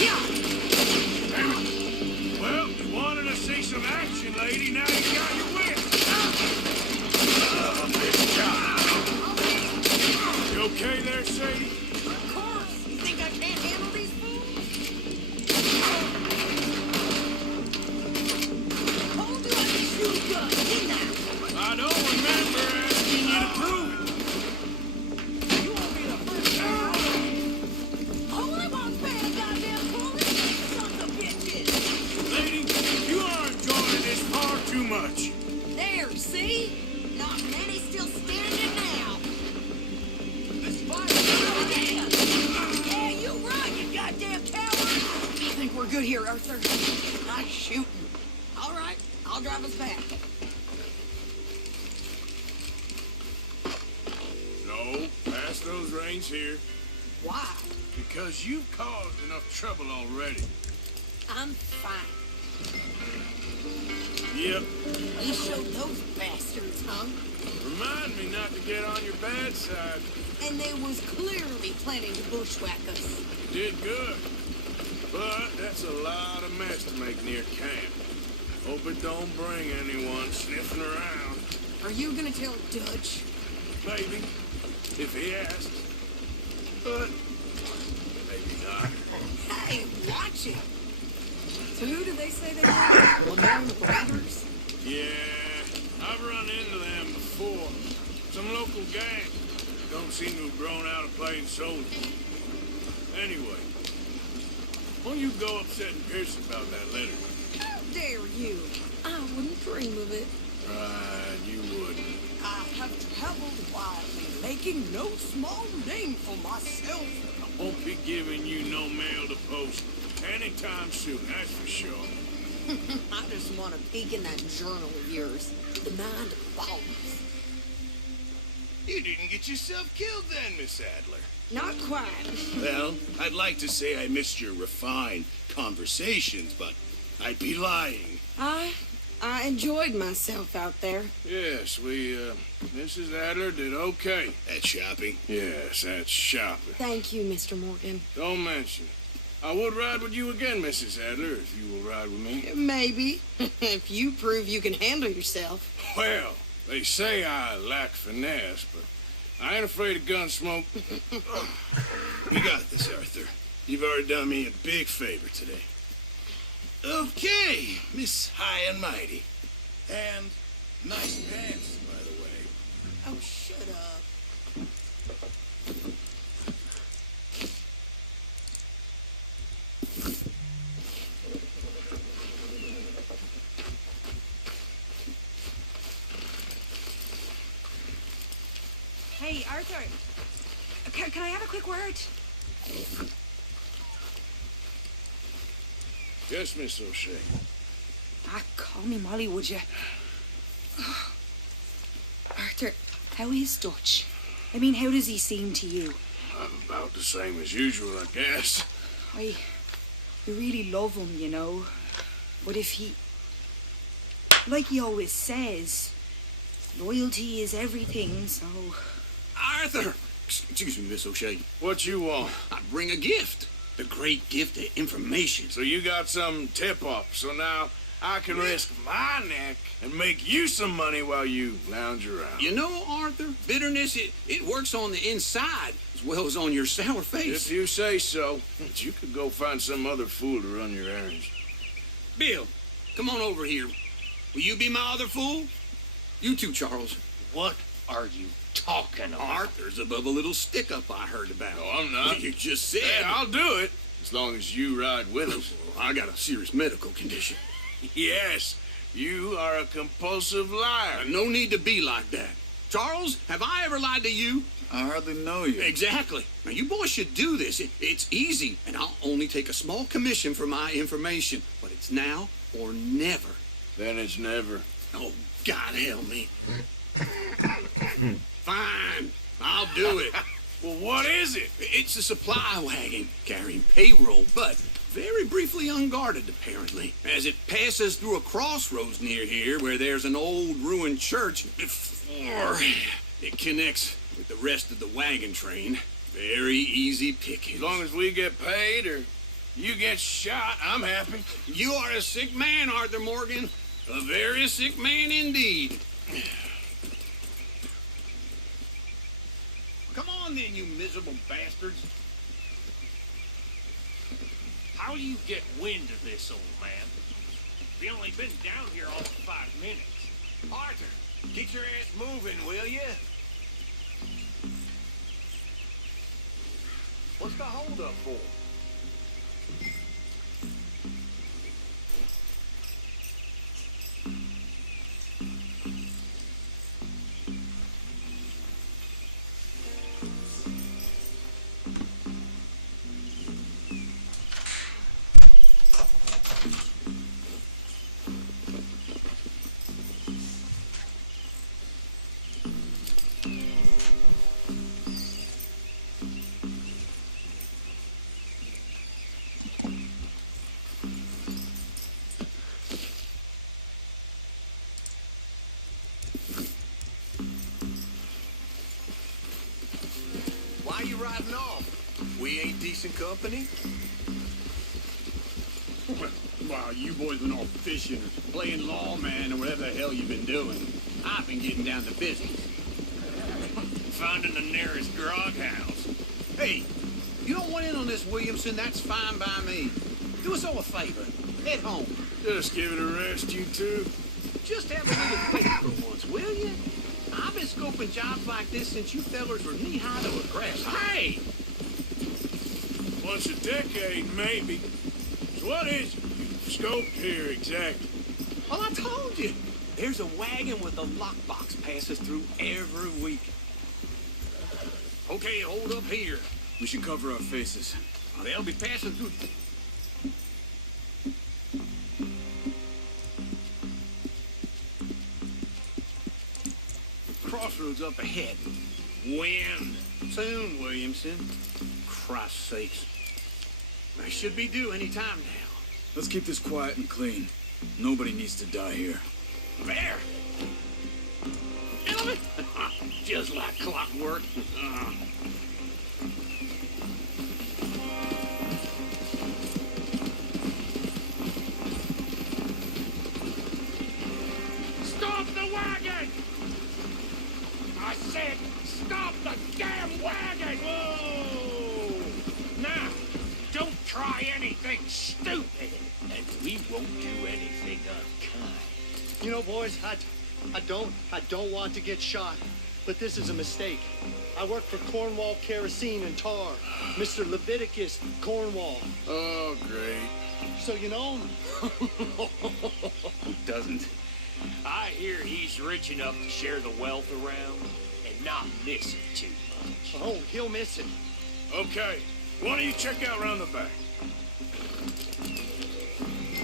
Yeah. Damn it. Well, you wanted to see some action, lady. Now you got your whip. You okay there, Sadie? Of course. You think I can't handle these fools? Told you I could shoot a gun, didn't I? I don't remember asking you to prove it. You won't be the first girl. Hold him on, man, goddamn police, sons of bitches. Lady, you are enjoying this far too much. There, see? Not many still standing now. This fire again. Yeah, you run, you goddamn coward. I think we're good here, Arthur. Nice shooting. All right, I'll drive us back. No, pass those reins here. Why? Because you've caused enough trouble already. I'm fine. Yep. You showed those bastards, huh? Remind me not to get on your bad side. And they was clearly planning to bushwhack us. Did good. But that's a lot of mess to make near camp. Hope it don't bring anyone sniffing around. Are you gonna tell Dutch? Maybe. If he asks. But maybe not. Hey, watch it. So who do they say they are? Lemoyne Raiders? Yeah, I've run into them before. Some local gang. Don't seem to have grown out of playing soldiers. Anyway, why don't you go upsetting Pearson about that letter? How dare you? I wouldn't dream of it. Right, you wouldn't. I have traveled widely, making no small name for myself. I won't be giving you no mail to post anytime soon, that's for sure. I just want to peek in that journal of yours. The mind of bones. You didn't get yourself killed then, Miss Adler. Not quite. Well, I'd like to say I missed your refined conversations, but I'd be lying. I enjoyed myself out there. Yes, Mrs. Adler did okay. At shopping? Yes, that's shopping. Thank you, Mr. Morgan. Don't mention it. I would ride with you again, Mrs. Adler, if you will ride with me. Maybe. If you prove you can handle yourself. Well, they say I lack finesse, but I ain't afraid of gun smoke. You got this, Arthur. You've already done me a big favor today. Okay, Miss High and Mighty. And nice pants, by the way. Oh, shut up. Hey, Arthur. Can I have a quick word? Yes, Miss O'Shea. Call me Molly, would you? Arthur, how is Dutch? I mean, how does he seem to you? About the same as usual, I guess. I really love him, you know. But if he... Like he always says, loyalty is everything, so... Arthur! Excuse me, Miss O'Shea. What you want? I'd bring a gift. the great gift of information. So you got some tip-off, so now I can risk my neck and make you some money while you lounge around. You know, Arthur, bitterness, it works on the inside as well as on your sour face. If you say so, but you could go find some other fool to run your errands. Bill, come on over here. Will you be my other fool? You too, Charles. What are you talking about? Arthur's above a little stick-up I heard about. No, I'm not. You just said. Yeah, I'll do it, as long as you ride with us. I got a serious medical condition. Yes, you are a compulsive liar. No need to be like that. Charles, have I ever lied to you? I hardly know you. Exactly. Now, you boys should do this. It's easy, and I'll only take a small commission for my information. But it's now or never. Then it's never. Oh, God help me. Fine, I'll do it. Well, what is it? It's a supply wagon carrying payroll, but very briefly unguarded, apparently. As it passes through a crossroads near here where there's an old ruined church before it connects with the rest of the wagon train. Very easy pickings. As long as we get paid or you get shot, I'm happy. You are a sick man, Arthur Morgan. A very sick man indeed. Come on then, you miserable bastards. How do you get wind of this, old man? We've only been down here all 5 minutes. Arthur, get your ass moving, will you? What's the holdup for? Why you riding off? We ain't decent company? While you boys been off fishing or playing lawman or whatever the hell you've been doing, I've been getting down to business. Finding the nearest grog house. Hey, you don't want in on this, Williamson, that's fine by me. Do us all a favor. Head home. Just give it a rest, you two. Just have a little faith for once, will you? I've been scoping jobs like this since you fellers were knee-high to a grass. Hey! Once a decade, maybe. So what is it you've scoped here exactly? Well, I told you. There's a wagon with a lockbox passes through every week. Okay, hold up here. We should cover our faces. Well, they'll be passing through. Crossroads up ahead. When? Soon, Williamson. Christ's sakes. I should be due any time now. Let's keep this quiet and clean. Nobody needs to die here. There! Gentlemen! Just like clockwork. Stop the wagon! I said, stop the damn wagon! Whoa! Now, don't try anything stupid, and we won't do anything unkind. You know, boys, I don't want to get shot, but this is a mistake. I work for Cornwall Kerosene and Tar, Mr. Leviticus Cornwall. Oh, great. So you know him? Who doesn't? I hear he's rich enough to share the wealth around and not miss it too much. Oh, he'll miss it. Okay, why don't you check out around the back?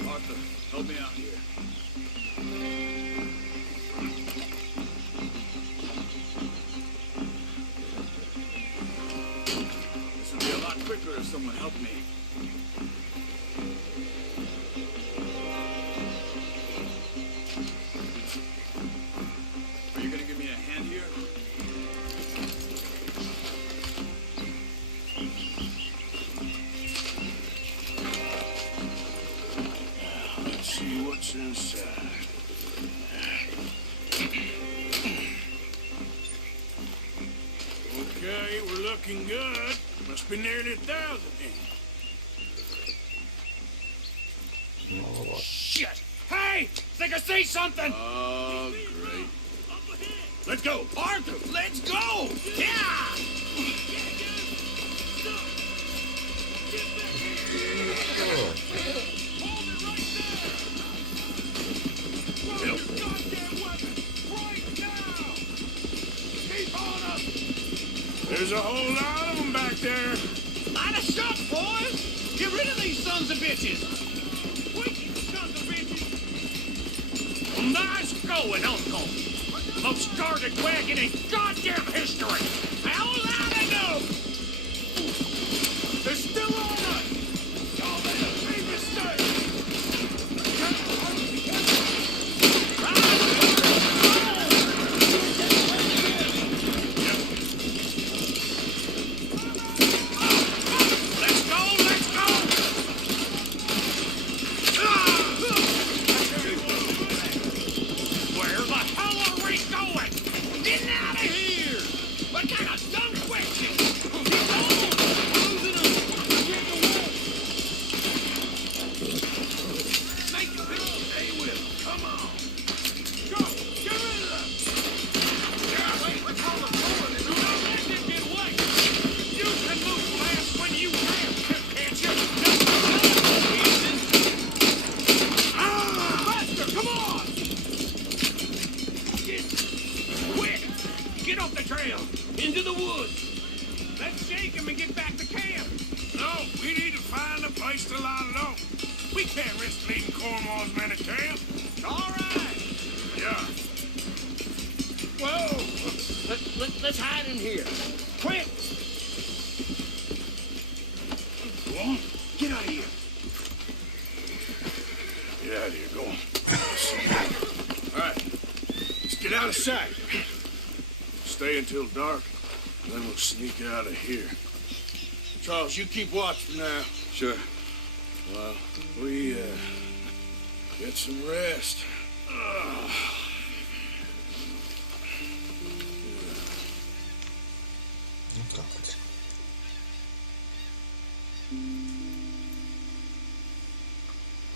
Arthur, help me out here. This would be a lot quicker if someone helped me. Are you gonna give me a hand here? Okay, we're looking good. Must be nearly 1,000 in. Shit! Hey! Think I see something! Oh, great. Let's go, Arthur. Let's go. Yeah. There's a whole lot of them back there. Light a shot, boys. Get rid of these sons of bitches. Wicked sons of bitches. Nice going, Uncle. Most guarded wagon in goddamn history. How will I know? They're still on us. Y'all made a big mistake. Let's hide in here. Quick! Go on. Get out of here. Get out of here. Go on. All right. Let's get out of sight. Stay until dark, and then we'll sneak out of here. Charles, you keep watch for now. Sure. Well, we, get some rest.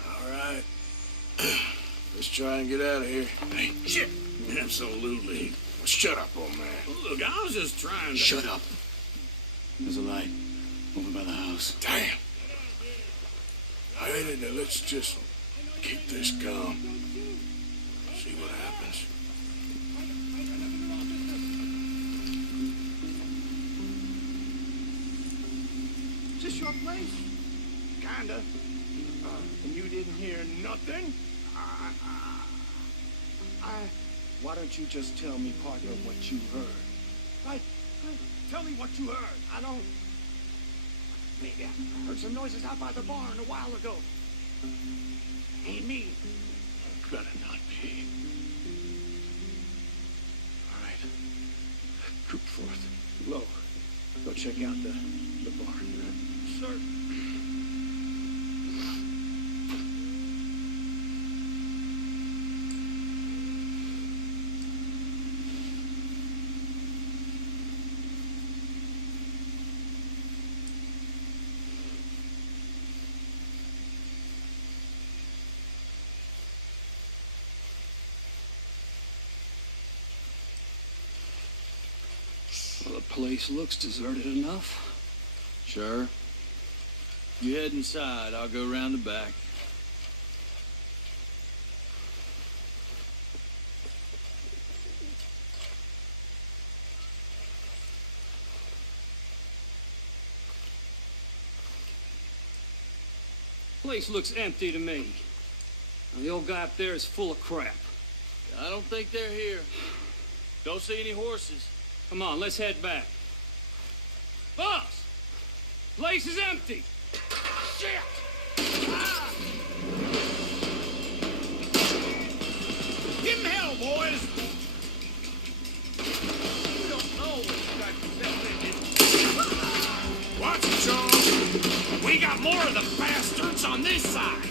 All right. Let's try and get out of here. Hey, shit. Absolutely. Shut up, old man. Look, I was just trying to... Shut up. There's a light over by the house. Damn. All right, now let's just keep this calm. See what happens. Is this your place? Kinda. And you didn't hear nothing? Why don't you just tell me part of what you heard? Right? Tell me what you heard. I don't... Maybe I heard some noises out by the barn a while ago. Ain't me. Better not be. All right. Troop forth. Low. Go check out the barn. Sir. Well, the place looks deserted enough. Sure. You head inside. I'll go around the back. Place looks empty to me. And the old guy up there is full of crap. I don't think they're here. Don't see any horses. Come on, let's head back. Boss! Place is empty! Shit! Ah! Give him hell, boys! You don't know what you got yourself into. Watch it, Charles. We got more of the bastards on this side.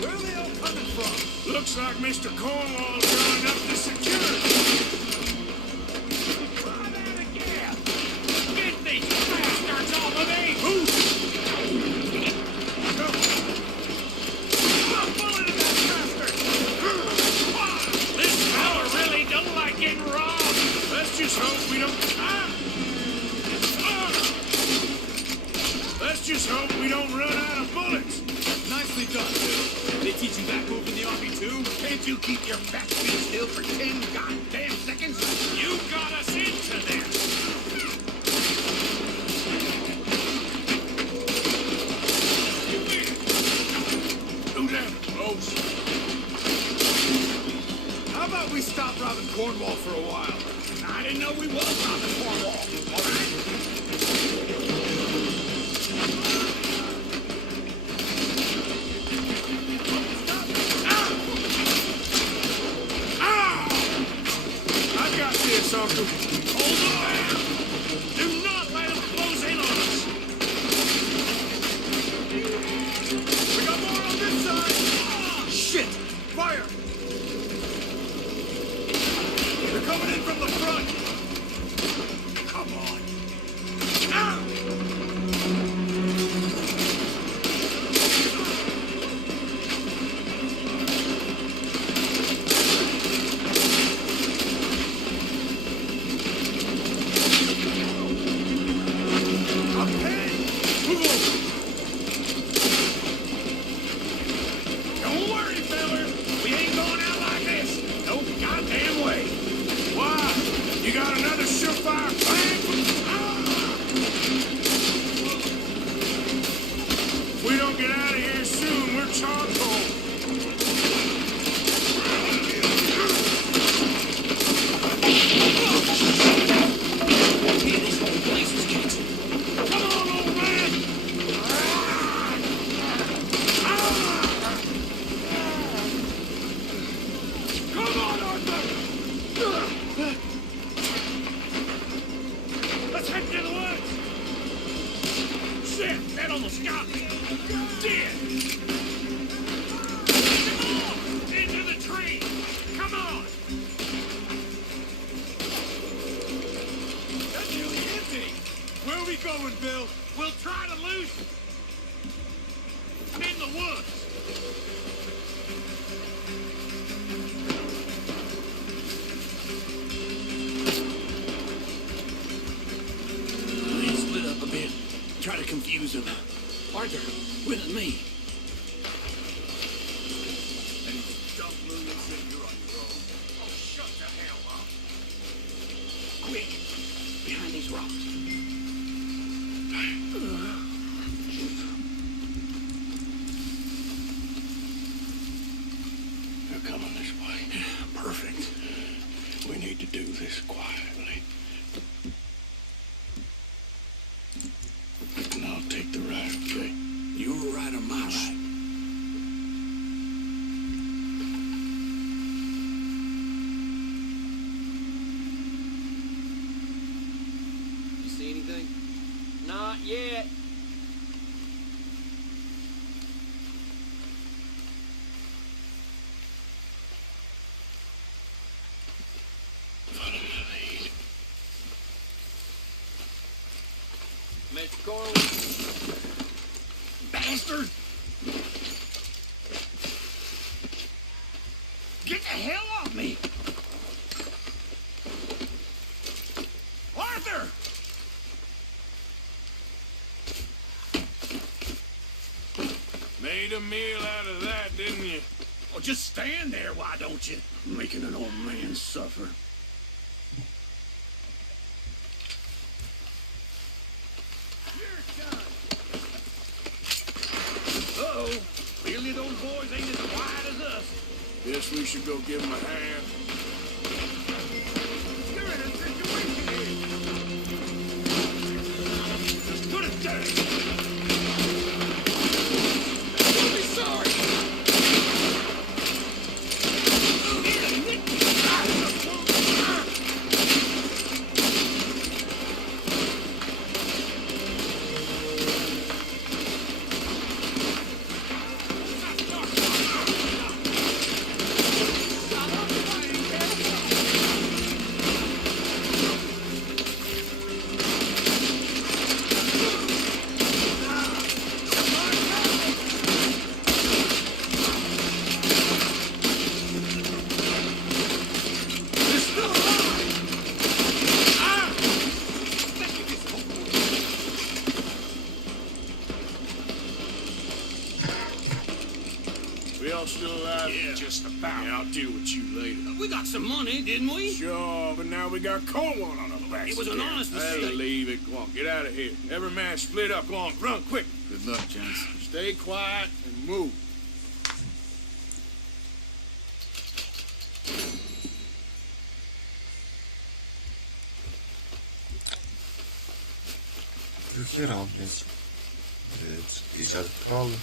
Where are they all coming from? Looks like Mr. Cornwall's running up the security. it done, Bill? They teach you that move in the Army, too? Can't you keep your fat feet still for 10 goddamn seconds? You got us into this! You win! Who damn close? How about we stop robbing Cornwall for a while? I didn't know we was robbing Cornwall, all right? Uncle. Hold on! Do not let them close in on us! We got more on this side! Shit! Fire! They're coming in from the front! Come on! Ah! Not yet. Follow my lead. Mr. Corwin. Bastard! Get the hell off me! Arthur! Made a meal out of that, didn't you? Oh, just stand there, why don't you? Making an old man suffer. Uh-oh. Clearly those boys ain't as quiet as us. Guess we should go give them a hand. You're in a situation here. Just put it down. Sorry. about? Yeah, I'll deal with you later. We got some money, didn't we? Sure, but now we got Cornwall on our backs. It was an again. honest Hey, mistake. leave it. Go on, get out of here. Every man split up. Go on, run quick. Good luck, gents. Stay quiet and move. Хера, блядь. 50 кролов.